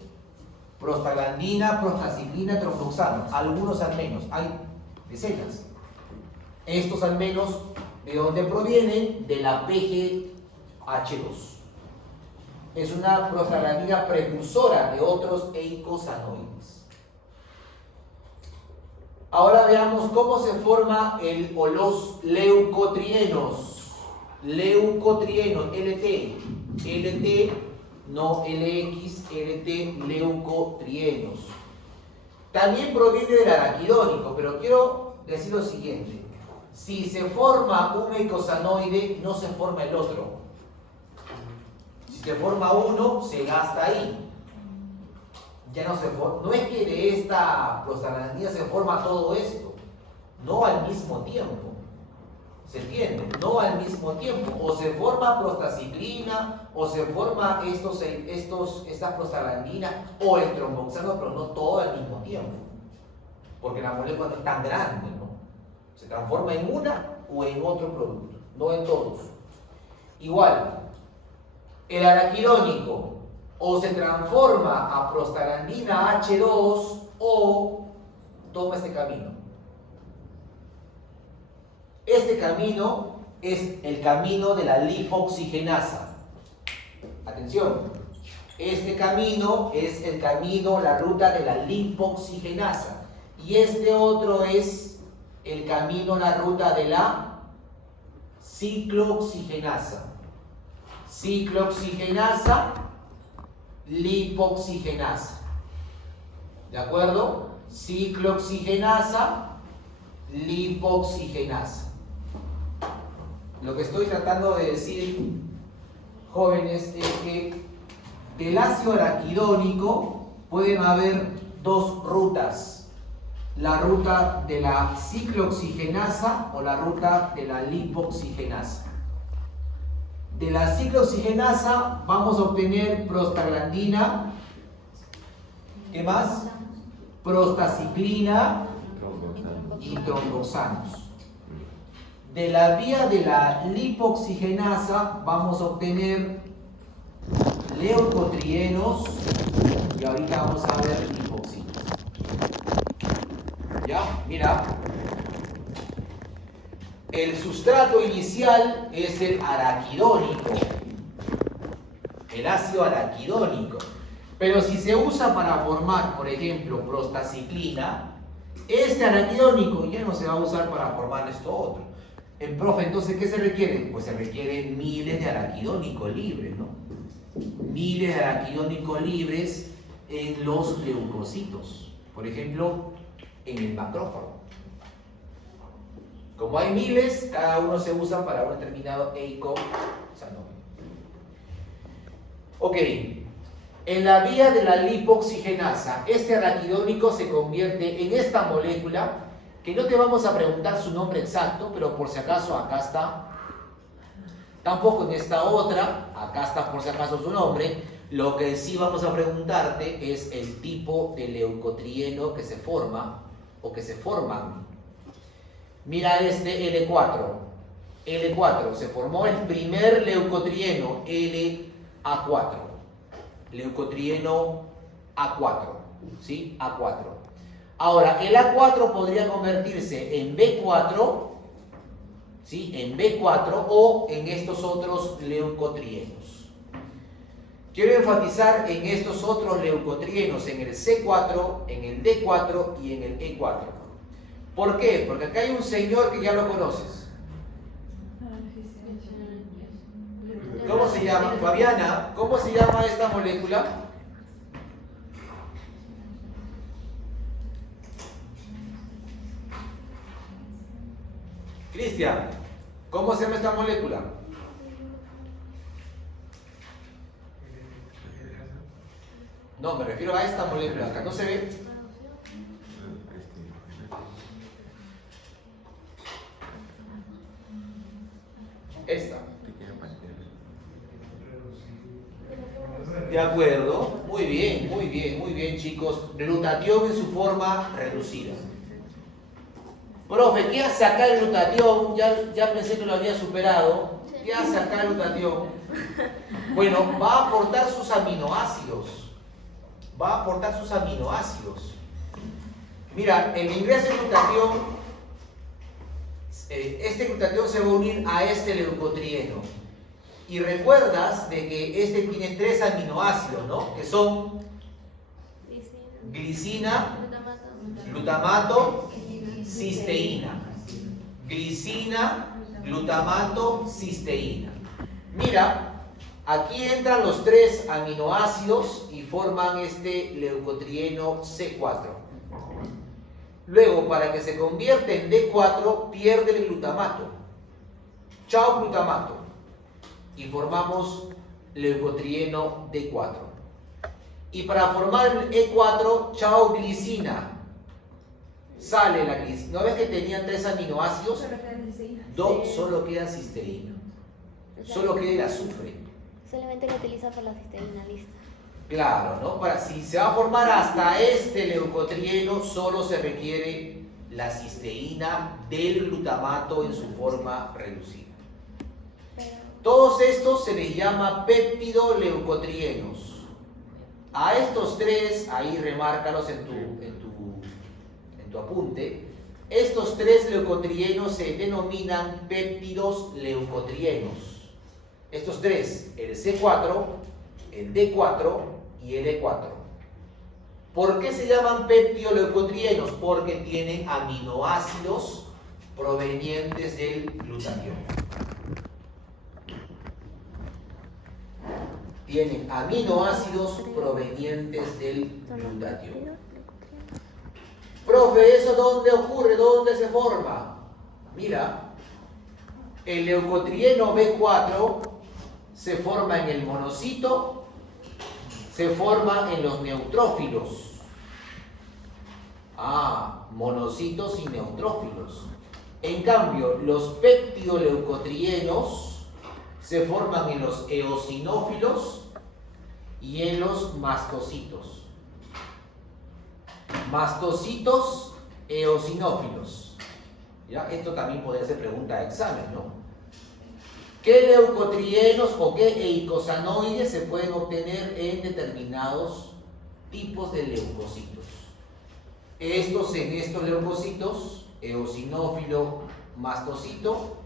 prostaglandina, prostaciclina, tromboxano. Algunos al menos, hay decenas. Estos al menos, ¿de dónde provienen? De la PGH2. Es una prostaglandina precursora de otros eicosanoides. Ahora veamos cómo se forma los leucotrienos. Leucotrienos, LT. LT, no LX, LT, leucotrienos. También proviene del araquidónico, pero quiero decir lo siguiente. Si se forma un eicosanoide, no se forma el otro. Si se forma uno, se gasta ahí. Ya no se forma. No es que de esta prostaglandina se forma todo esto. No al mismo tiempo. ¿Se entiende? No al mismo tiempo. O se forma prostaciclina, o se forma estas prostaglandinas, o el tromboxano, pero no todo al mismo tiempo. Porque la molécula no es tan grande, ¿no? Se transforma en una o en otro producto, no en todos. Igual, el araquidónico o se transforma a prostaglandina H2 o toma este camino. Este camino es el camino de la lipoxigenasa. Atención, este camino es el camino, la ruta de la lipoxigenasa. Y este otro es el camino, la ruta de la ciclooxigenasa. Ciclooxigenasa, lipoxigenasa. ¿De acuerdo? Ciclooxigenasa, lipoxigenasa. Lo que estoy tratando de decir, jóvenes, es que del ácido araquidónico pueden haber dos rutas. La ruta de la ciclooxigenasa o la ruta de la lipoxigenasa. De la ciclooxigenasa vamos a obtener prostaglandina, ¿qué más? Prostaciclina y tromboxanos. De la vía de la lipoxigenasa vamos a obtener leucotrienos y ahorita vamos a ver lipoxinas. ¿Ya? Mira. El sustrato inicial es el araquidónico, el ácido araquidónico. Pero si se usa para formar, por ejemplo, prostaciclina, este araquidónico ya no se va a usar para formar esto otro. Profe, entonces, ¿qué se requiere? Pues se requieren miles de araquidónicos libres, ¿no? Miles de araquidónicos libres en los leucocitos. Por ejemplo, en el macrófago. Como hay miles, cada uno se usa para un determinado eicosanómeno. Ok. En la vía de la lipoxigenasa, este araquidónico se convierte en esta molécula, que no te vamos a preguntar su nombre exacto, pero por si acaso acá está. Tampoco en esta otra, acá está por si acaso su nombre. Lo que sí vamos a preguntarte es el tipo de leucotrieno que se forma o que se forman. Mira este L4. L4, se formó el primer leucotrieno, LA4. Leucotrieno A4, ¿sí? A4. Ahora, el A4 podría convertirse en B4, ¿sí? En B4 o en estos otros leucotrienos. Quiero enfatizar en estos otros leucotrienos, en el C4, en el D4 y en el E4. ¿Por qué? Porque acá hay un señor que ya lo conoces. ¿Cómo se llama? Fabiana, ¿cómo se llama esta molécula? Cristian, ¿cómo se llama esta molécula? No, me refiero a esta molécula. Acá no se ve. Esta. De acuerdo. Muy bien, muy bien, muy bien, chicos. Glutatión en su forma reducida. Profe, ¿qué hace acá el glutatión? Ya pensé que lo había superado. ¿Qué hace acá el glutatión? Bueno, va a aportar sus aminoácidos. Va a aportar sus aminoácidos. Mira, el ingreso de glutatión, este glutatión se va a unir a este leucotrieno. Y recuerdas de que este tiene 3 aminoácidos, ¿no? Que son glicina, glutamato, cisteína. Glicina, glutamato, cisteína. Mira, aquí entran los 3 aminoácidos y forman este leucotrieno C4. Luego, para que se convierta en D4, pierde el glutamato. Chao glutamato. Y formamos leucotrieno D4. Y para formar el E4, chao glicina. Sale la glicina. ¿No ves que tenían 3 aminoácidos? Solo queda cisteína. Solo queda el azufre. Solamente lo utiliza por la cisteína, listo. Claro, ¿no? Si se va a formar hasta este leucotrieno, solo se requiere la cisteína del glutamato en su forma reducida. Todos estos se les llama péptidoleucotrienos. A estos 3, ahí remárcalos en tu apunte, estos 3 leucotrienos se denominan péptidos leucotrienos. Estos 3, el C4, el D4 y el E4. ¿Por qué se llaman péptidoleucotrienos? Porque tienen aminoácidos provenientes del glutatión. Tienen aminoácidos provenientes del glutatión. Profe, ¿eso dónde ocurre? ¿Dónde se forma? Mira, el leucotrieno B4 se forma en el monocito, se forma en los neutrófilos. Monocitos y neutrófilos. En cambio, los péptidoleucotrienos se forman en los eosinófilos y en los mastocitos. Mastocitos, eosinófilos. ¿Ya? Esto también podría ser pregunta de examen, ¿no? ¿Qué leucotrienos o qué eicosanoides se pueden obtener en determinados tipos de leucocitos? Estos en estos leucocitos, eosinófilo, mastocito,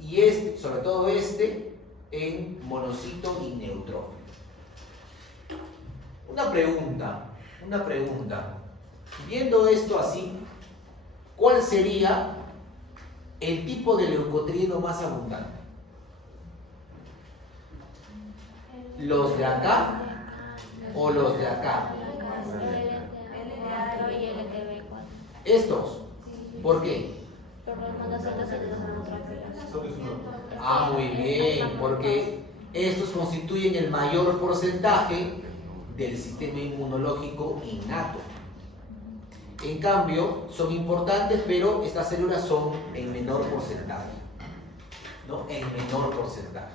y sobre todo en monocito y neutrófilo. Una pregunta. Viendo esto así, ¿cuál sería el tipo de leucotrieno más abundante? ¿Los de acá o los de acá? Y LTB4. Estos. ¿Por qué? Por los monocitos y los monotrófilos. Ah, muy bien, porque estos constituyen el mayor porcentaje del sistema inmunológico innato. En cambio, son importantes, pero estas células son en menor porcentaje. ¿No? En menor porcentaje.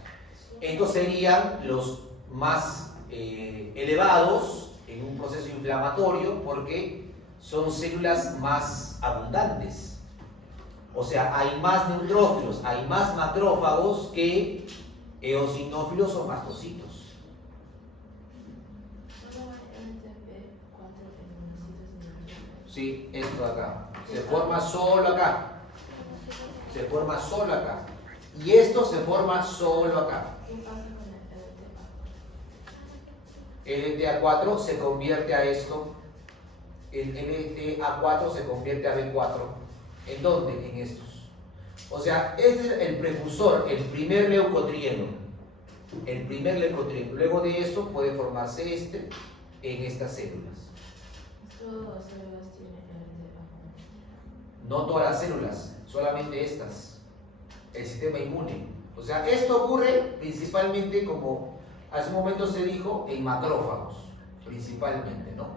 Estos serían los más elevados en un proceso inflamatorio porque son células más abundantes. O sea, hay más neutrófilos, hay más macrófagos que eosinófilos o mastocitos. Sí, esto de acá. Se forma solo acá. Se forma solo acá. Y esto se forma solo acá. ¿Qué pasa con el LTA4 se convierte a esto. El LTA4 se convierte a B4. ¿En dónde? En estos. O sea, este es el precursor, el primer leucotrieno. El primer leucotrieno. Luego de esto puede formarse este en estas células. Todas las células tienen LTA? No todas las células, solamente estas. El sistema inmune. O sea, esto ocurre principalmente, como hace un momento se dijo, en macrófagos. Principalmente, ¿no?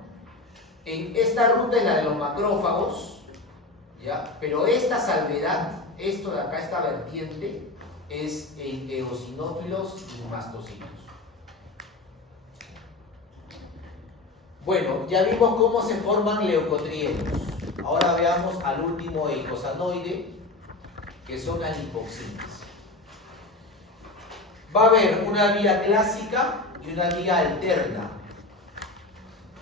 En esta ruta es la de los macrófagos, ¿ya? Pero esta salvedad, esto de acá, esta vertiente, es en eosinófilos y mastocitos. Bueno, ya vimos cómo se forman leucotrienos. Ahora veamos al último eicosanoide, que son las lipoxinas. Va a haber una vía clásica y una vía alterna.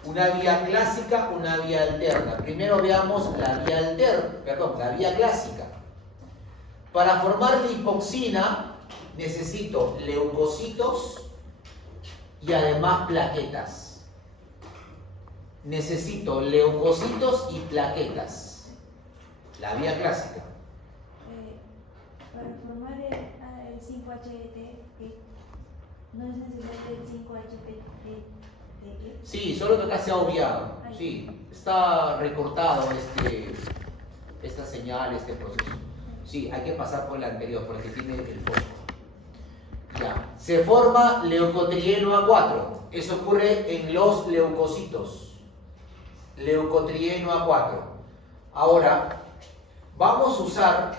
Una vía clásica, una vía alterna. Primero veamos la vía la vía clásica. Para formar lipoxina necesito leucocitos y además plaquetas. Necesito leucocitos y plaquetas. La vía clásica. Para formar el 5HT, no es necesario el 5HT. Sí, solo que acá se ha obviado. Sí, está recortado esta señal, este proceso. Sí, hay que pasar por el anterior, porque tiene el foco. Ya. Se forma leucotrieno A4. Eso ocurre en los leucocitos. Leucotrieno A4. Ahora, vamos a usar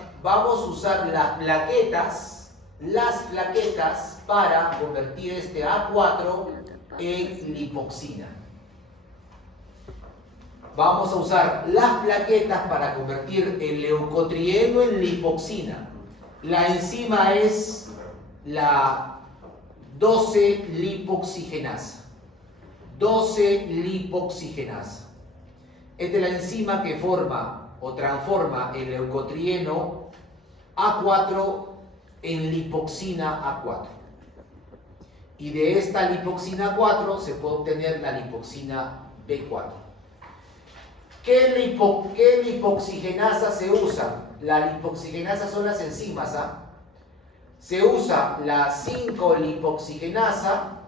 las plaquetas para convertir este A4 en lipoxina. Vamos a usar las plaquetas para convertir el leucotrieno en lipoxina. La enzima es la 12-lipoxigenasa. 12-lipoxigenasa. Esta es la enzima que forma o transforma el leucotrieno A4 en lipoxina A4. Y de esta lipoxina 4 se puede obtener la lipoxina B4. ¿Qué lipoxigenasa se usa? La lipoxigenasa son las enzimas, ¿ah? Se usa la 5-lipoxigenasa,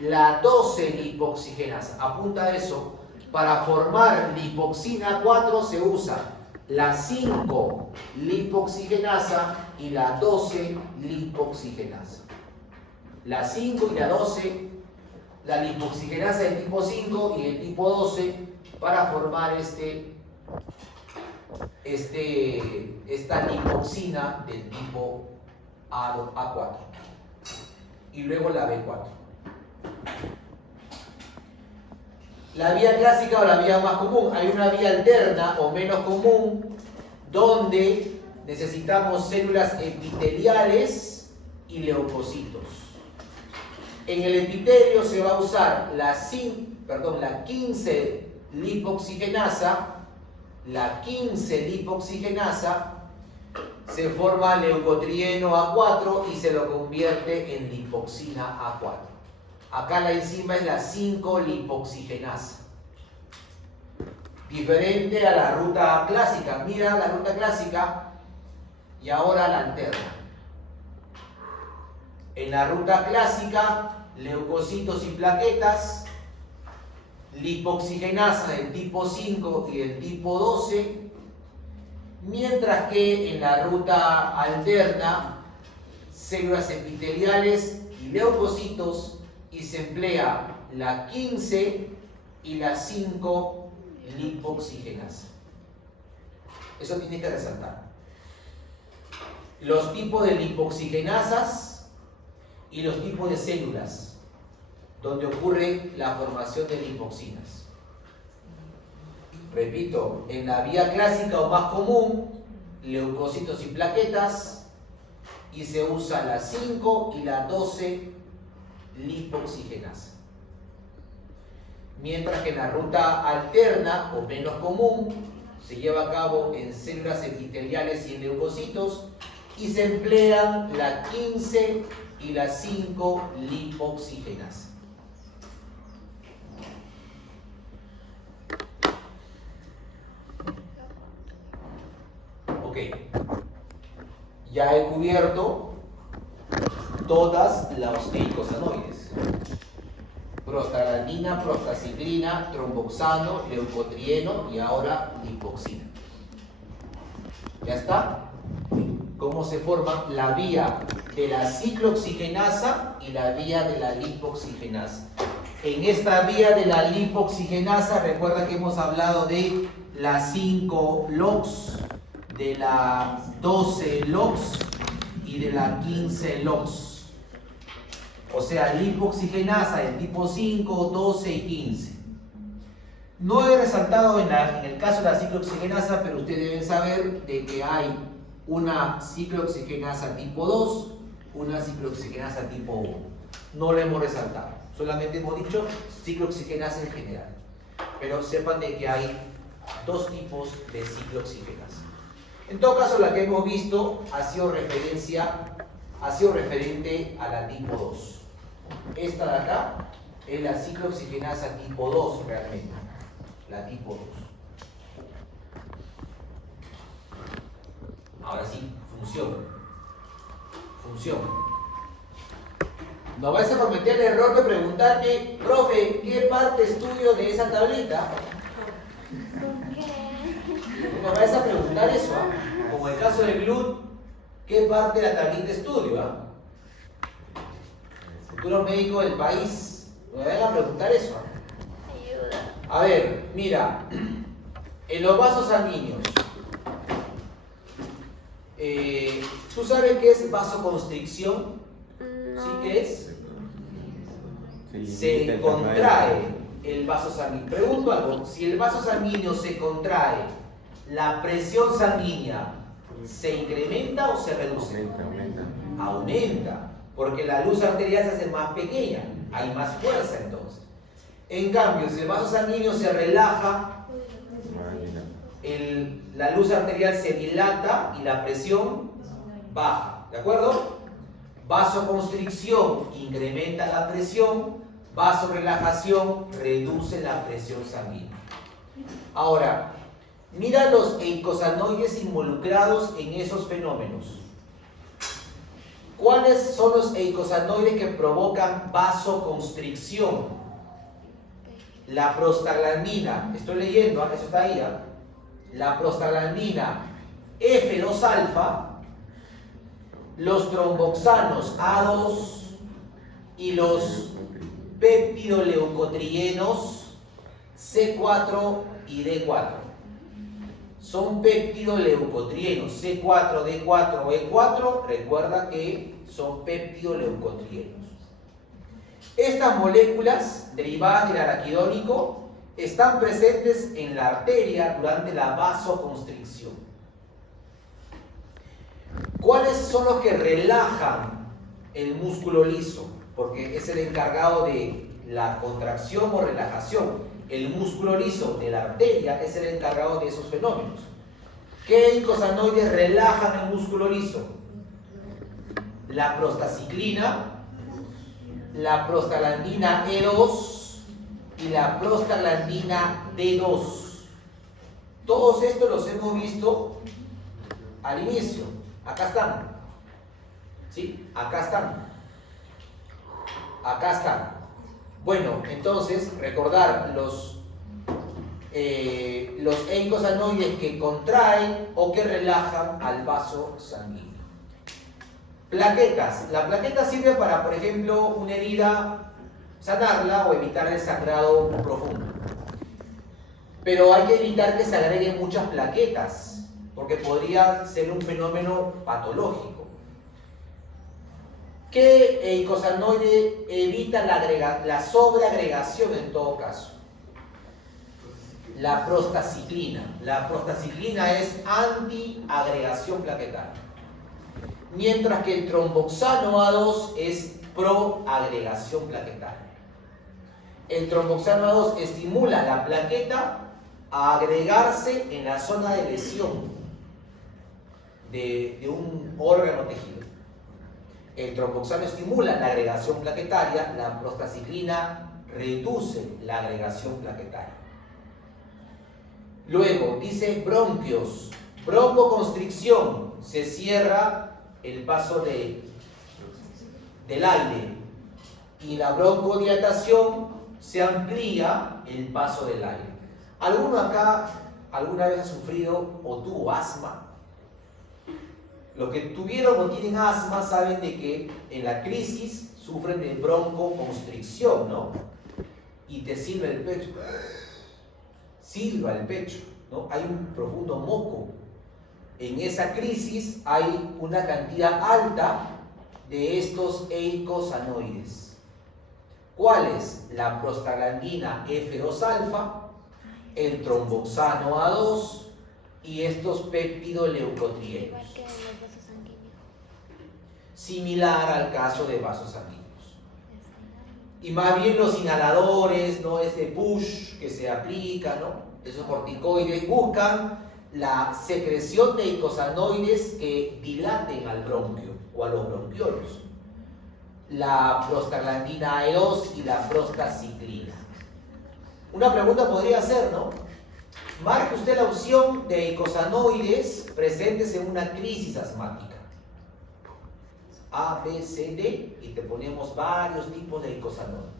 la 12-lipoxigenasa. Apunta eso. Para formar lipoxina 4 se usa la 5-lipoxigenasa y la 12-lipoxigenasa. La 5 y la 12, la lipoxigenasa del tipo 5 y el tipo 12 para formar esta lipoxina del tipo A4 y luego la B4. La vía clásica o la vía más común. Hay una vía alterna o menos común donde necesitamos células epiteliales y leucocitos. En el epitelio se va a usar la 15-lipoxigenasa. La 15-lipoxigenasa se forma leucotrieno A4 y se lo convierte en lipoxina A4. Acá la enzima es la 5-lipoxigenasa. Diferente a la ruta clásica. Mira la ruta clásica y ahora la alterna. En la ruta clásica, leucocitos y plaquetas, lipoxigenasa del tipo 5 y del tipo 12, mientras que en la ruta alterna, células epiteliales y leucocitos, y se emplea la 15 y la 5 lipoxigenasa. Eso tiene que resaltar. Los tipos de lipoxigenasas y los tipos de células donde ocurre la formación de lipoxinas. Repito, en la vía clásica o más común, leucocitos y plaquetas, y se usa la 5 y la 12 lipoxigenasa. Mientras que en la ruta alterna o menos común, se lleva a cabo en células epiteliales y en leucocitos, y se emplean la 15 y la 5 lipoxigenasa. Ok, ya he cubierto todas las eicosanoides: prostaglandina, prostaciclina, tromboxano, leucotrieno y ahora lipoxina. ¿Ya está? ¿Cómo se forma la vía de la ciclooxigenasa y la vía de la lipoxigenasa? En esta vía de la lipoxigenasa, recuerda que hemos hablado de la 5-LOX, de la 12-LOX y de la 15-LOX. O sea, lipoxigenasa de tipo 5, 12 y 15. No he resaltado en el caso de la ciclooxigenasa, pero ustedes deben saber de que hay una ciclooxigenasa tipo 2, una ciclooxigenasa tipo 1. No lo hemos resaltado, solamente hemos dicho ciclooxigenasa en general. Pero sepan de que hay dos tipos de ciclooxigenasa. En todo caso, la que hemos visto ha sido referente a la tipo 2. Esta de acá es la ciclooxigenasa tipo 2 realmente, la tipo 2. Ahora sí, función. No vais a cometer el error de preguntarme, profe, ¿qué parte estudio de esa tableta? ¿Por qué? No vais a preguntar eso, ¿ah? Como el caso del GLUT, ¿qué parte de la tableta estudio? ¿Ah? Futuro médico del país, me van a preguntar eso. ¿Ah? Ayuda. A ver, mira, en los vasos sanguíneos, ¿tú sabes qué es vasoconstricción? No. ¿Sí qué es? Sí, Se contrae el vaso sanguíneo. Pregunto algo, si el vaso sanguíneo se contrae, ¿la presión sanguínea se incrementa o se reduce? Aumenta. Aumenta, porque la luz arterial se hace más pequeña, hay más fuerza entonces. En cambio, si el vaso sanguíneo se relaja, la luz arterial se dilata y la presión baja, ¿de acuerdo? Vasoconstricción incrementa la presión, vasorelajación reduce la presión sanguínea. Ahora, mira los eicosanoides involucrados en esos fenómenos. ¿Cuáles son los eicosanoides que provocan vasoconstricción? La prostaglandina, estoy leyendo, eso está ahí, ¿eh? La prostaglandina F2-alfa, los tromboxanos A2 y los péptidoleucotrienos C4 y D4. Son péptidoleucotrienos C4, D4 o E4, recuerda que son péptidoleucotrienos. Estas moléculas derivadas del araquidónico están presentes en la arteria durante la vasoconstricción. ¿Cuáles son los que relajan el músculo liso? Porque es el encargado de la contracción o relajación. El músculo liso de la arteria es el encargado de esos fenómenos. ¿Qué eicosanoides relajan el músculo liso? La prostaciclina la prostaglandina E2 y la prostaglandina D2. Todos estos los hemos visto al inicio. Acá están. ¿Sí? Acá están. Acá están. Bueno, entonces, recordar los eicosanoides que contraen o que relajan al vaso sanguíneo. Plaquetas. La plaqueta sirve para, por ejemplo, una herida, sanarla o evitar el sangrado profundo. Pero hay que evitar que se agreguen muchas plaquetas, porque podría ser un fenómeno patológico. ¿Qué eicosanoide evita la sobreagregación en todo caso? La prostaciclina. La prostaciclina es antiagregación plaquetaria. Mientras que el tromboxano A2 es proagregación plaquetaria. El tromboxano A2 estimula la plaqueta a agregarse en la zona de lesión de un órgano tejido. El tromboxano estimula la agregación plaquetaria, la prostaciclina reduce la agregación plaquetaria. Luego, dice bronquios, broncoconstricción, se cierra el paso del aire, y la broncodilatación se amplía el paso del aire. ¿Alguno acá alguna vez ha sufrido o tuvo asma? Los que tuvieron o tienen asma saben de que en la crisis sufren de broncoconstricción, ¿no? Y te silba el pecho. Silba el pecho, ¿no? Hay un profundo moco. En esa crisis hay una cantidad alta de estos eicosanoides. ¿Cuáles? La prostaglandina F2 alfa, el tromboxano A2 y estos peptidoleucotrienos. Igual que en los vasos sanguíneos. Similar al caso de vasos sanguíneos. Y más bien los inhaladores, ¿no? Ese push que se aplica, ¿no? Esos corticoides buscan la secreción de eicosanoides que dilaten al bronquio o a los bronquiolos. La prostaglandina E2 y la prostaciclina. Una pregunta podría ser, ¿no? Marque usted la opción de eicosanoides presentes en una crisis asmática. A, B, C, D, y te ponemos varios tipos de eicosanoides.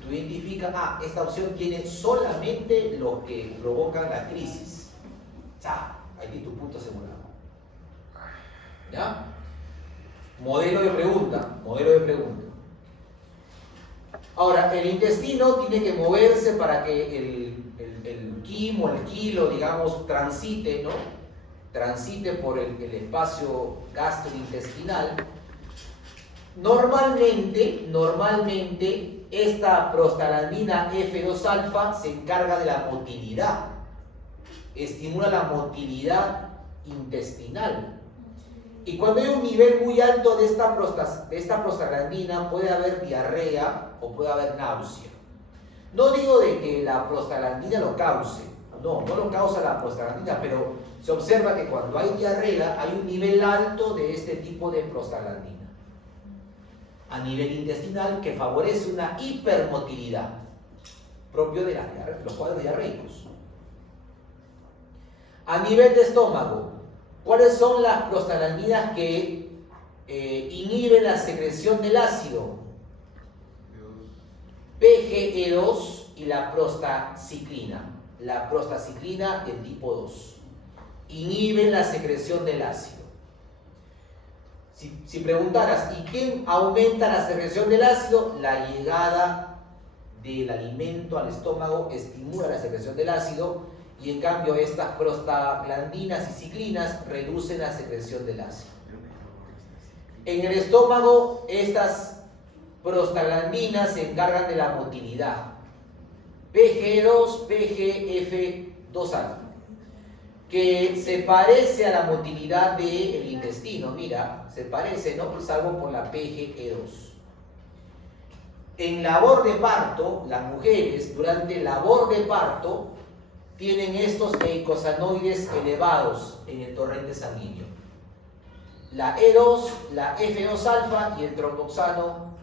Tú identificas, esta opción tiene solamente los que provocan la crisis. ¡Chao! Ahí tienes tu punto asegurado. ¿Ya? Modelo de pregunta. Ahora, el intestino tiene que moverse para que el quimo, el kilo, digamos, transite, ¿no? Transite por el espacio gastrointestinal. Normalmente, esta prostaglandina F2 alfa se encarga de la motilidad, estimula la motilidad intestinal. Y cuando hay un nivel muy alto de esta prostaglandina, puede haber diarrea o puede haber náusea. No digo de que la prostaglandina lo cause, no lo causa la prostaglandina, pero se observa que cuando hay diarrea hay un nivel alto de este tipo de prostaglandina a nivel intestinal que favorece una hipermotilidad propio de los cuadros diarreicos. A nivel de estómago, ¿cuáles son las prostaglandinas que inhiben la secreción del ácido? PGE2 y la prostaciclina. La prostaciclina del tipo 2 inhiben la secreción del ácido. Si preguntaras, ¿y quién aumenta la secreción del ácido? La llegada del alimento al estómago estimula la secreción del ácido, y en cambio estas prostaglandinas y ciclinas reducen la secreción del ácido. En el estómago, estas prostaglandinas se encargan de la motilidad. PG2, PGF2 alfa, que se parece a la motilidad del intestino, mira, se parece, ¿no? Salvo por la PGE2. En labor de parto, las mujeres durante labor de parto tienen estos eicosanoides elevados en el torrente sanguíneo. La E2, la F2 alfa y el tromboxano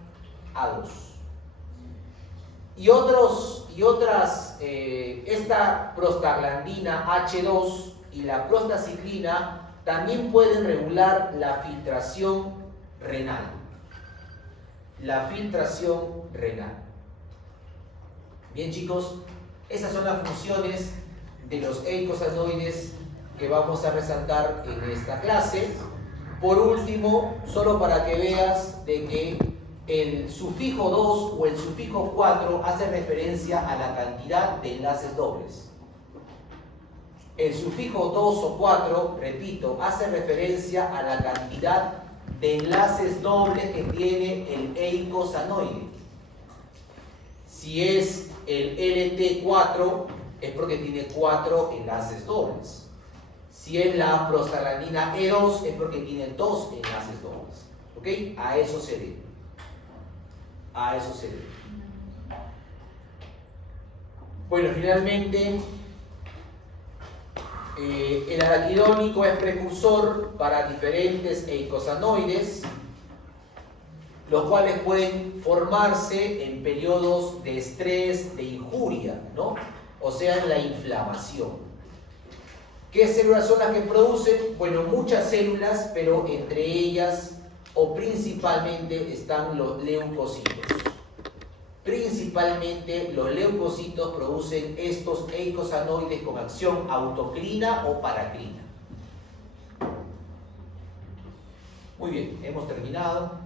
A2. Y otras, esta prostaglandina H2 y la prostaciclina también pueden regular la filtración renal. La filtración renal. Bien, chicos, esas son las funciones de los eicosanoides que vamos a resaltar en esta clase. Por último, solo para que veas de que el sufijo 2 o el sufijo 4 hace referencia a la cantidad de enlaces dobles. El sufijo 2 o 4, repito, hace referencia a la cantidad de enlaces dobles que tiene el eicosanoide. Si es el LT4, es porque tiene 4 enlaces dobles. Si es la prostaglandina E2, es porque tiene 2 enlaces dobles. ¿Ok? A eso se debe. A eso se debe. Bueno, finalmente, el araquidónico es precursor para diferentes eicosanoides, los cuales pueden formarse en periodos de estrés, de injuria, ¿no? O sea, en la inflamación. ¿Qué células son las que producen? Bueno, muchas células, pero entre ellas o principalmente están los leucocitos. Principalmente los leucocitos producen estos eicosanoides con acción autocrina o paracrina. Muy bien, hemos terminado.